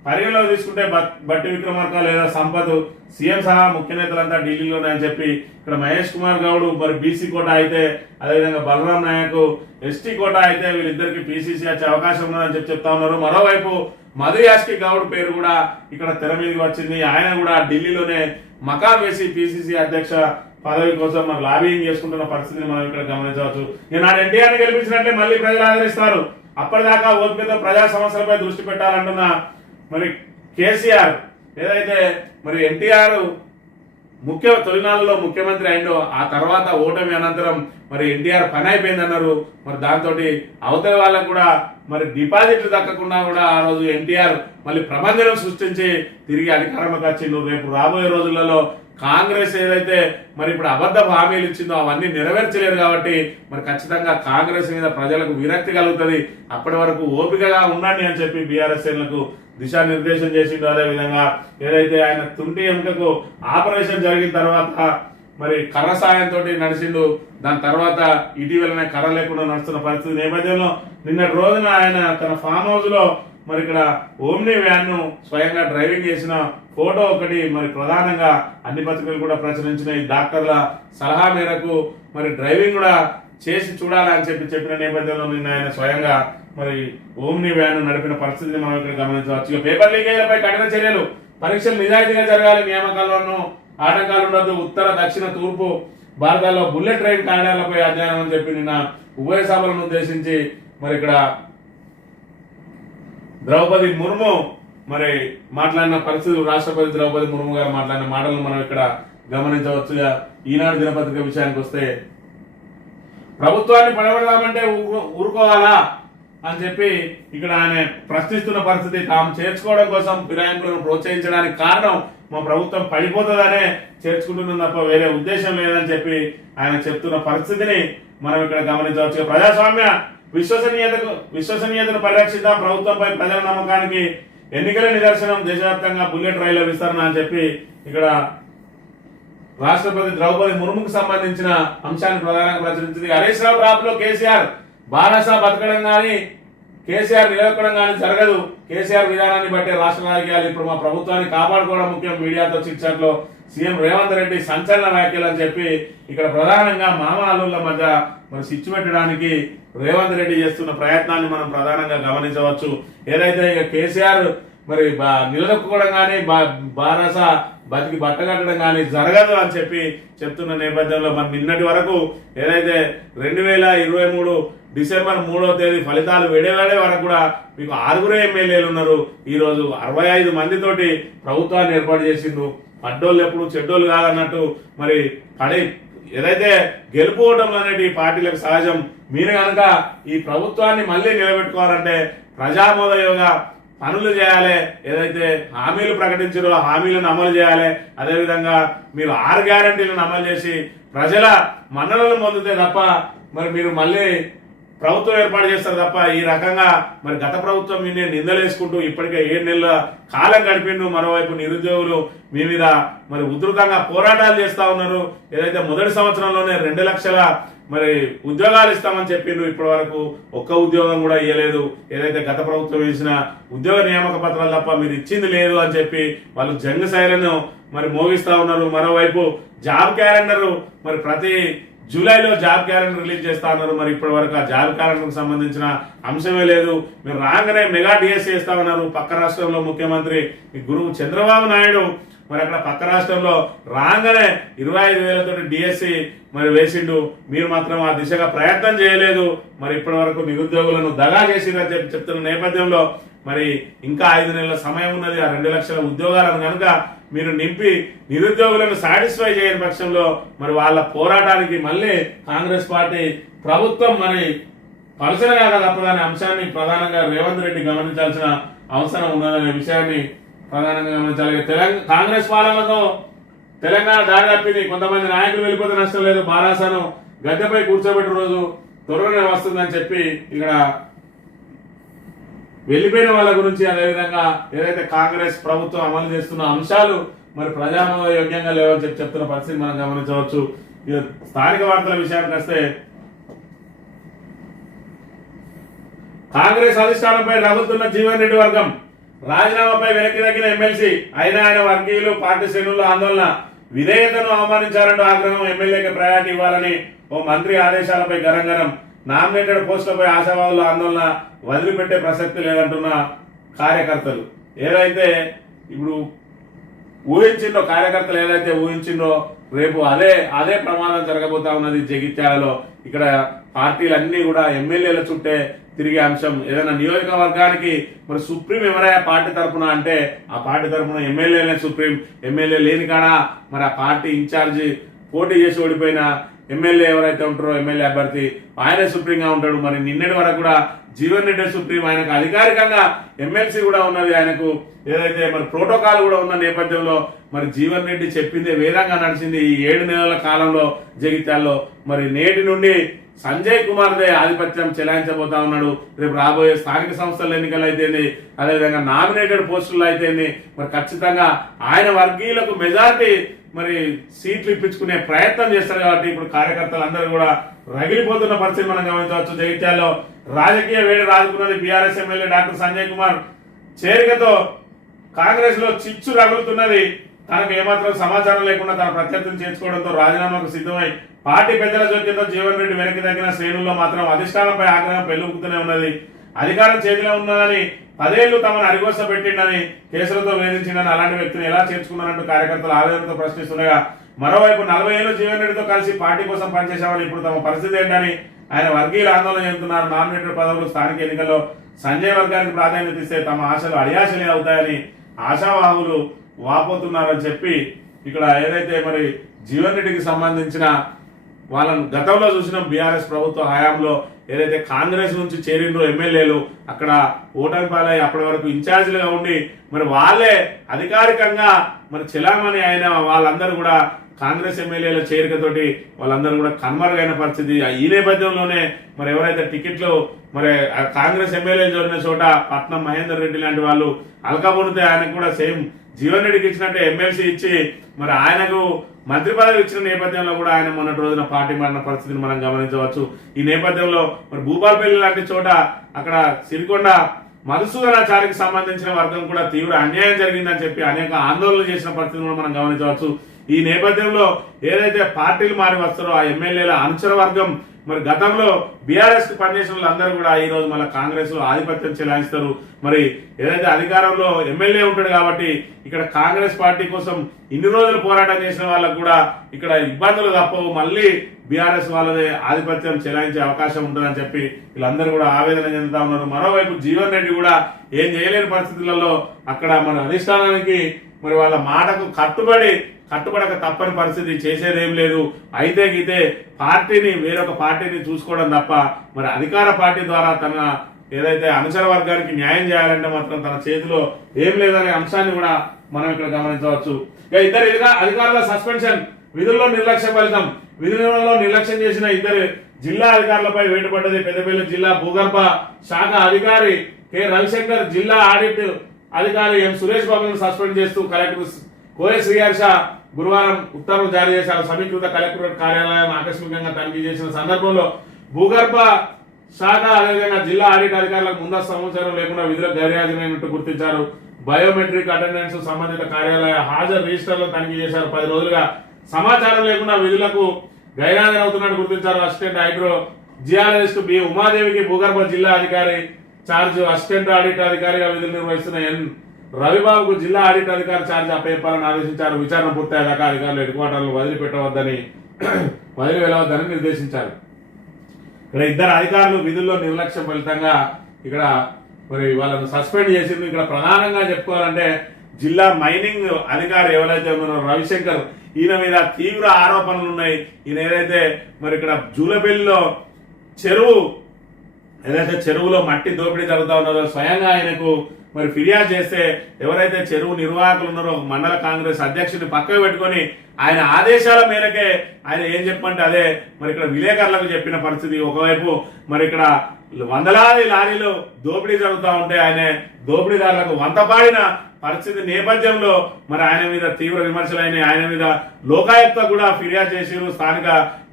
పరిగణలో తీసుకుంటే బట్టి విక్రమార్క లేదా సంపత్, సీఎం సహా ముఖ్య నేతలంతా ఢిల్లీలోనే అని చెప్పి ఇక్కడ మహేష్ కుమార్ గౌడ్ మరి బీసీ కోటా అయితే, అదేవిధంగా బలరాం నాయక్ ఎస్టీ కోటా అయితే వీళ్ళిద్దరికి పీసీసీ వచ్చే అవకాశం ఉన్నదని చెప్తా ఉన్నారు. మరోవైపు మధు యాస్కి గౌడ్ పేరు కూడా ఇక్కడ తెర మీదకి వచ్చింది. ఆయన కూడా ఢిల్లీలోనే మకాం వేసి పీసీసీ అధ్యక్ష పదవి కోసం మరి లాబింగ్ చేసుకుంటున్న పరిస్థితిని మనం ఇక్కడ గమనించవచ్చు. ఈనాడు ఎన్టీఆర్ని గెలిపించినట్లే మళ్ళీ ప్రజలు ఆదరిస్తారు. అప్పటిదాకా ఓపికతో ప్రజా సమస్యలపై దృష్టి పెట్టాలంటున్న మరి కేసీఆర్, ఏదైతే మరి ఎన్టీఆర్ తొలినాళ్ళలో ముఖ్యమంత్రి అయిందో ఆ తర్వాత ఓటమి అనంతరం మరి ఎన్టీఆర్ పని అయిపోయిందన్నారు. మరి దాంతో అవతలి వాళ్ళకు కూడా మరి డిపాజిట్లు దక్కకుండా కూడా ఆ రోజు ఎన్టీఆర్ మళ్ళీ ప్రబంధనం సృష్టించి తిరిగి అధికారంలోకి వచ్చిండు. రేపు రాబోయే రోజులలో కాంగ్రెస్ ఏదైతే మరి ఇప్పుడు అబద్ధ హామీలు ఇచ్చిందో అవన్నీ నెరవేర్చలేరు కాబట్టి మరి ఖచ్చితంగా కాంగ్రెస్ మీద ప్రజలకు విరక్తి కలుగుతుంది. అప్పటి వరకు ఓపికగా ఉండండి అని చెప్పి బీఆర్ఎస్ లకు దిశానిర్దేశం చేసిండు. అదేవిధంగా ఏదైతే ఆయన తుంటి ఎముకకు ఆపరేషన్ జరిగిన తర్వాత మరి కర్ర సాయంతో నడిచిండు. దాని తర్వాత ఇటీవలనే కర్ర లేకుండా నడుస్తున్న పరిస్థితి నేపథ్యంలో నిన్నటి రోజున ఆయన తన ఫామ్ హౌస్ లో మరి ఇక్కడ ఓమ్ని వ్యాన్ ను స్వయంగా డ్రైవింగ్ చేసిన ఫోటో ఒకటి మరి ప్రధానంగా అన్ని పత్రికలు కూడా ప్రచురించిన ఈ డాక్టర్ల సలహా మేరకు మరి డ్రైవింగ్ కూడా చేసి చూడాలని చెప్పిన నేపథ్యంలో నిన్న ఆయన స్వయంగా మరి ఓమ్ని వ్యాన్ నడిపిన పరిస్థితిని మనం ఇక్కడ గమనించవచ్చు. ఇక పేపర్ లీకేజీలపై కఠిన చర్యలు. పరీక్షలు నిజాయితీగా జరగాలి. నియామకాలను ఆటంకాలు ఉండదు. ఉత్తర దక్షిణ తూర్పు భారతాల్లో బుల్లెట్ ట్రైన్ కారిడార్లపై అధ్యయనం అని చెప్పి నిన్న ఉభయ సభలను ఉద్దేశించి మరి ఇక్కడ ద్రౌపది ముర్ము మరి మాట్లాడిన పరిస్థితులు, రాష్ట్రపతి ద్రౌపది ముర్ము గారు మాట్లాడిన మాటలను మనం ఇక్కడ గమనించవచ్చు. ఈనాడు దినపత్రిక విషయానికి వస్తే ప్రభుత్వాన్ని పడబెడదామంటే ఊరుకోవాలా అని చెప్పి ఇక్కడ ఆయన ప్రశ్నిస్తున్న పరిస్థితి. తాము చేర్చుకోవడం కోసం ఫిరాయింపులను ప్రోత్సహించడానికి కారణం మా ప్రభుత్వం పడిపోతుందనే చేర్చుకుంటున్నాం తప్ప వేరే ఉద్దేశం లేదని చెప్పి ఆయన చెప్తున్న పరిస్థితిని మనం ఇక్కడ గమనించవచ్చు. ప్రజాస్వామ్య విశ్వసనీయతను పరిరక్షిద్దాం. ప్రభుత్వంపై ప్రజల నమ్మకానికి ఎన్నికల నిదర్శనం. దేశవ్యాప్తంగా బుల్లెట్ రైళ్ల విస్తరణ అని చెప్పి ఇక్కడ రాష్ట్రపతి ద్రౌపది ముర్ముకు సంబంధించిన అంశాన్ని ప్రధానంగా ప్రచురించింది. హరీష్ రావు డ్రాప్ లో కేసీఆర్ బారాసా బతకడం కానీ కేసీఆర్ నిలబెట్టడం కానీ జరగదు. కేసీఆర్ విధానాన్ని బట్టే రాష్ట్ర రాజకీయాలు ఇప్పుడు మా ప్రభుత్వాన్ని కాపాడుకోవడం ముఖ్యం. మీడియాతో చిట్చాట్లో సీఎం రేవంత్ రెడ్డి సంచలన వ్యాఖ్యలు అని చెప్పి ఇక్కడ ప్రధానంగా మామ అల్లుళ్ళ మధ్య మరి సిచ్చు పెట్టడానికి రేవంత్ రెడ్డి చేస్తున్న ప్రయత్నాన్ని మనం ప్రధానంగా గమనించవచ్చు. ఏదైతే ఇక కేసీఆర్ మరి నిలదొక్కుకోవడం కానీ బారస బతికి బట్టగట్టడం కానీ జరగదు అని చెప్పి చెప్తున్న నేపథ్యంలో మరి నిన్నటి వరకు ఏదైతే 2023 డిసెంబర్ 3వ తేదీ ఫలితాలు వెడేవాడే వరకు కూడా మీకు 6 ఎమ్మెల్యేలు ఉన్నారు. ఈరోజు 65 మందితోటి ప్రభుత్వాన్ని ఏర్పాటు చేసిండ్రు. పడ్డోళ్ళు ఎప్పుడు చెడ్డోళ్ళు కాదన్నట్టు మరి ఏదైతే గెలుపు ఓటములు అనేటి పార్టీలకు సహజం. మీరు కనుక ఈ ప్రభుత్వాన్ని మళ్ళీ నిలబెట్టుకోవాలంటే ప్రజామోదయోగా పనులు చేయాలి. ఏదైతే హామీలు ప్రకటించారో ఆ హామీలను అమలు చేయాలి. అదేవిధంగా మీరు 6 గ్యారంటీలను అమలు చేసి ప్రజల మన్ననలు పొందితే తప్ప మరి మీరు మళ్ళీ ప్రభుత్వం ఏర్పాటు చేస్తారు తప్ప ఈ రకంగా మరి గత ప్రభుత్వం మీద నిందలేసుకుంటూ ఇప్పటికే 7 నెలల కాలం గడిపిండు. మరోవైపు నిరుద్యోగులు మీ మీద మరి ఉధృతంగా పోరాటాలు చేస్తా ఉన్నారు. ఏదైతే మొదటి సంవత్సరంలోనే 2 లక్షల మరి ఉద్యోగాలు ఇస్తామని చెప్పిండ్రు, ఇప్పటి వరకు ఒక్క ఉద్యోగం కూడా ఇవ్వలేదు. ఏదైతే గత ప్రభుత్వం వేసిన ఉద్యోగ నియామక పత్రాలు తప్ప మీరు ఇచ్చింది లేదు అని చెప్పి వాళ్ళు జంగ్ సైరన్ మరి మోగిస్తా ఉన్నారు. మరోవైపు జాబ్ క్యాలెండర్ మరి ప్రతి జూలైలో జాబ్ క్యాలెండర్ రిలీజ్ చేస్తా ఉన్నారు. మరి ఇప్పటి వరకు ఆ జాబ్ క్యాలెండర్ సంబంధించిన అంశమే లేదు. మీరు రాగానే మెగా డిఎస్సీ చేస్తామన్నారు. పక్క రాష్ట్రంలో ముఖ్యమంత్రి గురువు చంద్రబాబు నాయుడు మరి అక్కడ పక్క రాష్ట్రంలో రాగానే 25,000 తోటి డిఎస్సీ మరి వేసిండు. మీరు మాత్రం ఆ దిశగా ప్రయత్నం చేయలేదు. మరి ఇప్పటి వరకు నిరుద్యోగులను దగా చేసిందని చెప్పి చెప్తున్న నేపథ్యంలో మరి ఇంకా 5 నెలల సమయం ఉన్నది. ఆ 2 లక్షల ఉద్యోగాలను కనుక మీరు నింపి నిరుద్యోగులను సాటిస్ఫై చేయని పక్షంలో మరి వాళ్ళ పోరాటానికి మళ్ళీ కాంగ్రెస్ పార్టీ ప్రభుత్వం మరి పలసనగా తప్పదనే అంశాన్ని ప్రధానంగా రేవంత్ రెడ్డి గమనించాల్సిన అవసరం ఉన్నదనే విషయాన్ని ప్రధానంగా గమనించాలి. కాంగ్రెస్ పాలనతో తెలంగాణ దారి తప్పింది. కొంతమంది నాయకులు వెళ్ళిపోతే నష్టం లేదు. బారాసాను గద్దెపై కూర్చోబెట్టిన రోజు త్వరగానే వస్తుందని చెప్పి ఇక్కడ వెళ్లిపోయిన వాళ్ళ గురించి, అదేవిధంగా ఏదైతే కాంగ్రెస్ ప్రభుత్వం అమలు చేస్తున్న అంశాలు మరి ప్రజాయోగ్యంగా లేవని చెప్పి చెప్తున్న పరిస్థితి మనం గమనించవచ్చు. స్థానిక వార్తల విషయానికి వస్తే కాంగ్రెస్ అధిష్టానంపై రగులుతున్న జీవన్ రెడ్డి వర్గం రాజీనామాపై వెనక్కి తగ్గిన ఎమ్మెల్సీ అయినా ఆయన వర్గీయులు పార్టీ శ్రేణుల్లో ఆందోళన. విధేయతను అవమానించారంటూ ఆగ్రహం. ఎమ్మెల్యేకి ప్రయారిటీ ఇవ్వాలని ఓ మంత్రి ఆదేశాలపై గరంగరం. నామినేటెడ్ పోస్టులపై ఆశావాదుల ఆందోళన వదిలిపెట్టే ప్రసక్తి లేదంటున్న కార్యకర్తలు. ఏదైతే ఇప్పుడు ఊహించిందో కార్యకర్తలు ఏదైతే ఊహించిందో రేపు అదే ప్రమాదం జరగబోతా ఉన్నది జగిత్యాలలో. ఇక్కడ పార్టీలన్నీ కూడా ఎమ్మెల్యేల చుట్టే తిరిగే అంశం. ఏదైనా నియోజకవర్గానికి మరి సుప్రీం ఎవరైనా పార్టీ తరఫున అంటే ఆ పార్టీ తరఫున ఎమ్మెల్యేలే సుప్రీం. ఎమ్మెల్యే లేని కాడ మరి ఆ పార్టీ ఇన్ఛార్జి పోటీ చేసి ఓడిపోయిన ఎమ్మెల్యే ఎవరైతే ఉంటారో ఎమ్మెల్యే అభ్యర్థి ఆయనే సుప్రీంగా ఉంటాడు. మరి నిన్నటి వరకు కూడా జీవన్ రెడ్డి సుప్రీం. ఆయనకు అధికారికంగా ఎమ్మెల్సీ కూడా ఉన్నది. ఆయనకు ఏదైతే మరి ప్రోటోకాల్ కూడా ఉన్న నేపథ్యంలో మరి జీవన్ రెడ్డి చెప్పిందే వేదంగా నడిచింది ఈ 7 నెలల కాలంలో జగిత్యాల్లో. మరి నేటి నుండి సంజయ్ కుమార్ దే ఆధిపత్యం చెలాయించబోతా ఉన్నాడు. రేపు రాబోయే స్థానిక సంస్థల ఎన్నికలు అయితేంది, అదేవిధంగా నామినేటెడ్ పోస్టులు అయితేంది మరి ఖచ్చితంగా ఆయన వర్గీయులకు మెజారిటీ మరి సీట్లు ఇప్పించుకునే ప్రయత్నం చేస్తారు. కాబట్టి ఇప్పుడు కార్యకర్తలు అందరూ కూడా రగిలిపోతున్న పరిస్థితి మనం గమనించవచ్చు. జగిత్యాల్లో రాజకీయ వేడి రాజుకున్నది. BRS MLA doctor Sanjay Kumar చేరికతో కాంగ్రెస్ లో చిచ్చు రగులుతున్నది. తనకు ఏమాత్రం సమాచారం లేకుండా తన ప్రత్యర్థిని చేర్చుకోవడంతో రాజీనామాకు సిద్ధమై పార్టీ పెద్దల జోక్యంతో జీవన్ రెడ్డి వెనక్కి తగ్గిన శ్రేణుల్లో మాత్రం అధిష్టానంపై ఆగ్రహం పెళ్ళుకుతూనే ఉన్నది. అధికారం చేతిలో ఉన్నదని 10 ఏళ్లు తమను అరిగోస పెట్టిండని, కేసులతో వేధించిందని అలాంటి వ్యక్తిని ఎలా చేర్చుకున్నారంటూ కార్యకర్తలు ఆవేదనతో ప్రశ్నిస్తుండగా, మరోవైపు 40 ఏళ్లు జీవన్ రెడ్డితో కలిసి పార్టీ కోసం పనిచేశామని ఇప్పుడు తమ పరిస్థితి ఏంటని ఆయన వర్గీయులు ఆందోళన చెందుతున్నారు. నామినేటెడ్ పదవులు స్థానిక ఎన్నికల్లో సంజయ్ వర్గానికి ప్రాధాన్యత ఇస్తే తమ ఆశలు అడియాశలే అవుతాయని ఆశావాహులు వాపోతున్నారని చెప్పి ఇక్కడ ఏదైతే మరి జీవన్ రెడ్డికి సంబంధించిన వాళ్ళని గతంలో చూసిన బీఆర్ఎస్ ప్రభుత్వ హయాంలో ఏదైతే కాంగ్రెస్ నుంచి చేరిండ్రో ఎమ్మెల్యేలు అక్కడ ఓటమి పాలై అప్పటి వరకు ఇన్ఛార్జీలుగా ఉండి మరి వాళ్ళే అధికారికంగా మరి చెలామణి అయిన వాళ్ళందరూ కూడా కాంగ్రెస్ ఎమ్మెల్యేల చేరికతోటి వాళ్ళందరూ కూడా కన్మరుగైన పరిస్థితి. ఈ నేపథ్యంలోనే మరి ఎవరైతే టికెట్లు మరి కాంగ్రెస్ ఎమ్మెల్యేలు జోడిన చోట పట్నం మహేందర్ రెడ్డి లాంటి వాళ్ళు అల్కబొనితే ఆయనకు కూడా సేమ్ జీవన్ రెడ్డికి ఇచ్చినట్టే ఎమ్మెల్సీ ఇచ్చి మరి ఆయనకు మంత్రి పదవి ఇచ్చిన నేపథ్యంలో కూడా ఆయన మొన్నటి రోజున పార్టీ మారిన పరిస్థితిని మనం గమనించవచ్చు. ఈ నేపథ్యంలో మరి భూపాలపల్లి లాంటి చోట అక్కడ సిరికొండ మధుసూదనాచారికి సంబంధించిన వర్గం కూడా తీవ్ర అన్యాయం జరిగిందని చెప్పి అనేక ఆందోళనలు చేసిన పరిస్థితిని మనం గమనించవచ్చు. ఈ నేపథ్యంలో ఏదైతే పార్టీలు మారి వస్తారో ఆ ఎమ్మెల్యేల అనుచర వర్గం మరి గతంలో బీఆర్ఎస్ కు పనిచేసిన వాళ్ళందరూ కూడా ఈ రోజు మళ్ళీ కాంగ్రెస్ లో ఆధిపత్యం చెలాయిస్తారు. మరి ఏదైతే అధికారంలో ఎమ్మెల్యే ఉంటాడు కాబట్టి ఇక్కడ కాంగ్రెస్ పార్టీ కోసం ఇన్ని రోజులు పోరాటం చేసిన వాళ్ళకు కూడా ఇక్కడ ఇబ్బందులు తప్పవు, మళ్ళీ బీఆర్ఎస్ వాళ్ళదే ఆధిపత్యం చెలాయించే అవకాశం ఉంటుందని చెప్పి వీళ్ళందరూ కూడా ఆవేదన చెందుతా ఉన్నారు. మరోవైపు జీవన్ రెడ్డి కూడా ఏం చేయలేని పరిస్థితులలో అక్కడ మన అధిష్టానానికి మరి వాళ్ళ మాటకు కట్టుబడక తప్పని పరిస్థితి, చేసేదేం లేదు. అయితే గీతే పార్టీని వేరొక పార్టీని చూసుకోవడం తప్ప మరి అధికార పార్టీ ద్వారా తన ఏదైతే అనుచర వర్గానికి న్యాయం చేయాలంటే మాత్రం తన చేతిలో ఏం లేదనే అంశాన్ని కూడా మనం ఇక్కడ గమనించవచ్చు. ఇక ఇద్దరు అధికారుల సస్పెన్షన్, విధుల్లో నిర్లక్ష్య ఫలితం. విధులలో నిర్లక్ష్యం చేసిన ఇద్దరు జిల్లా అధికారులపై వేటుపడ్డది. పెద్దపల్లి జిల్లా భూగర్భ శాఖ అధికారి కె రవిశంకర్, జిల్లా ఆడిట్ అధికారి ఎం సురేష్ బాబును సస్పెండ్ చేస్తూ కలెక్టర్ కోయ శ్రీహర్ష గురువారం ఉత్తర్వులు జారీ చేశారు. సమీకృత కలెక్టరేట్ కార్యాలయం ఆకస్మికంగా తనిఖీ చేసిన సందర్భంలో భూగర్భ శాఖ అదేవిధంగా జిల్లా ఆడిట్ అధికారులకు ముందస్తు సమాచారం లేకుండా విధులకు గైర్హాజరైనట్టు గుర్తించారు. బయోమెట్రిక్ అటెండెన్స్ సంబంధిత కార్యాలయ హాజరు రిజిస్టర్లను తనిఖీ చేశారు. 10 రోజులుగా సమాచారం లేకుండా విధులకు గైర్హాజరవుతున్నట్టు గుర్తించారు. అసిస్టెంట్ హైడ్రో జియాలజిస్ట్ బి ఉమాదేవికి భూగర్భ జిల్లా అధికారి చార్జ్, అసిస్టెంట్ ఆడిట్ అధికారిగా విధులు నిర్వహిస్తున్న ఎన్ రవిబాబుకు జిల్లా ఆడిట్ అధికారి ఛార్జ్ అప్పచెప్పాలని ఆదేశించారు. విచారణ పూర్తయ్యాక అధికారులు హెడ్ క్వార్టర్లు వదిలి వెళ్ళవద్దని నిర్దేశించారు. ఇక్కడ ఇద్దరు అధికారులు విధుల్లో నిర్లక్ష్యం ఫలితంగా ఇక్కడ మరి వాళ్ళను సస్పెండ్ చేసింది. ఇక్కడ ప్రధానంగా చెప్పుకోవాలంటే జిల్లా మైనింగ్ అధికారి ఎవరైతే ఉన్నారో రవిశంకర్, ఈయన మీద తీవ్ర ఆరోపణలు ఉన్నాయి. ఈయన ఏదైతే మరి ఇక్కడ జూలపల్లిలో చెరువులో మట్టి దోపిడీ జరుగుతా ఉన్నదో స్వయంగా ఆయనకు మరి ఫిర్యాదు చేస్తే ఎవరైతే చెరువు నిర్వాహకులు ఉన్నారో మండల కాంగ్రెస్ అధ్యక్షుడిని పక్కకు పెట్టుకొని ఆయన ఆదేశాల మేరకే ఆయన ఏం చెప్పంటే అదే మరి ఇక్కడ విలేకరులకు చెప్పిన పరిస్థితి. ఒకవైపు మరి ఇక్కడ వందలాది లారీలు దోపిడీ జరుగుతూ ఉంటే ఆయన దోపిడీదారులకు వంతపాడిన పరిస్థితి నేపథ్యంలో మరి ఆయన మీద తీవ్ర విమర్శలు అయినాయి. ఆయన మీద లోకాయుక్త కూడా ఫిర్యాదు చేసిరు స్థానిక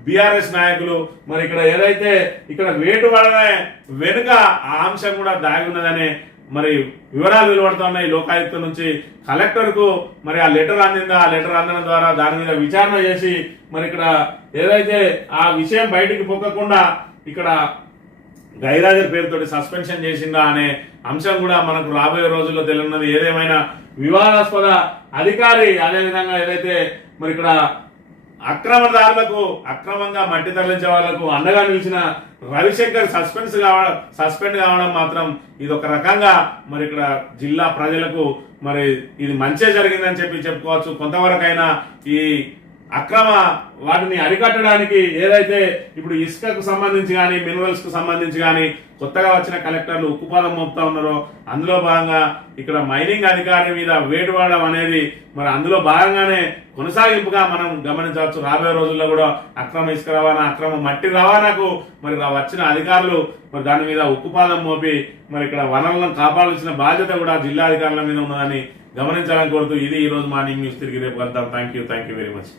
బీఆర్ఎస్ నాయకులు. మరి ఇక్కడ ఏదైతే ఇక్కడ వేటు పడనే వెనుక ఆ అంశం కూడా దాగి ఉన్నదనే మరి వివరాలు వెలువడుతూ ఉన్నాయి. లోకాయుక్త నుంచి కలెక్టర్ కు మరి ఆ లెటర్ అందిందా, ఆ లెటర్ అందడం ద్వారా దాని మీద విచారణ చేసి మరి ఇక్కడ ఏదైతే ఆ విషయం బయటికి పొక్కకుండా ఇక్కడ గైరాజర్ పేరుతోటి సస్పెన్షన్ చేసిందా అనే అంశం కూడా మనకు రాబోయే రోజుల్లో తెలియనున్నది. ఏదేమైనా వివాదాస్పద అధికారి అదేవిధంగా ఏదైతే మరి ఇక్కడ అక్రమదారులకు అక్రమంగా మట్టి తరలించే వాళ్లకు అండగా నిలిచిన రవిశంకర్ సస్పెండ్ కావడం మాత్రం ఇది ఒక రకంగా మరి ఇక్కడ జిల్లా ప్రజలకు మరి ఇది మంచి జరిగిందని చెప్పుకోవచ్చు. కొంతవరకైనా ఈ అక్రమ వాటిని అరికట్టడానికి ఏదైతే ఇప్పుడు ఇసుకకు సంబంధించి కానీ మినరల్స్ కు సంబంధించి కానీ కొత్తగా వచ్చిన కలెక్టర్లు ఉక్కుపాదం మోపుతా ఉన్నారో అందులో భాగంగా ఇక్కడ మైనింగ్ అధికారి మీద వేటు పడడం అనేది మరి అందులో భాగంగానే కొనసాగింపుగా మనం గమనించవచ్చు. రాబోయే రోజుల్లో కూడా అక్రమ ఇసుక రవాణా, అక్రమ మట్టి రవాణాకు మరి వచ్చిన అధికారులు మరి దాని మీద ఉక్కుపాదం మోపి మరి ఇక్కడ వనరులను కాపాడాల్సిన బాధ్యత కూడా జిల్లా అధికారుల మీద ఉన్నదని గమనించాలని కోరుతూ ఇది ఈ రోజు మార్నింగ్ న్యూస్. తిరిగి రేపు కలుద్దాం. Thank you very much.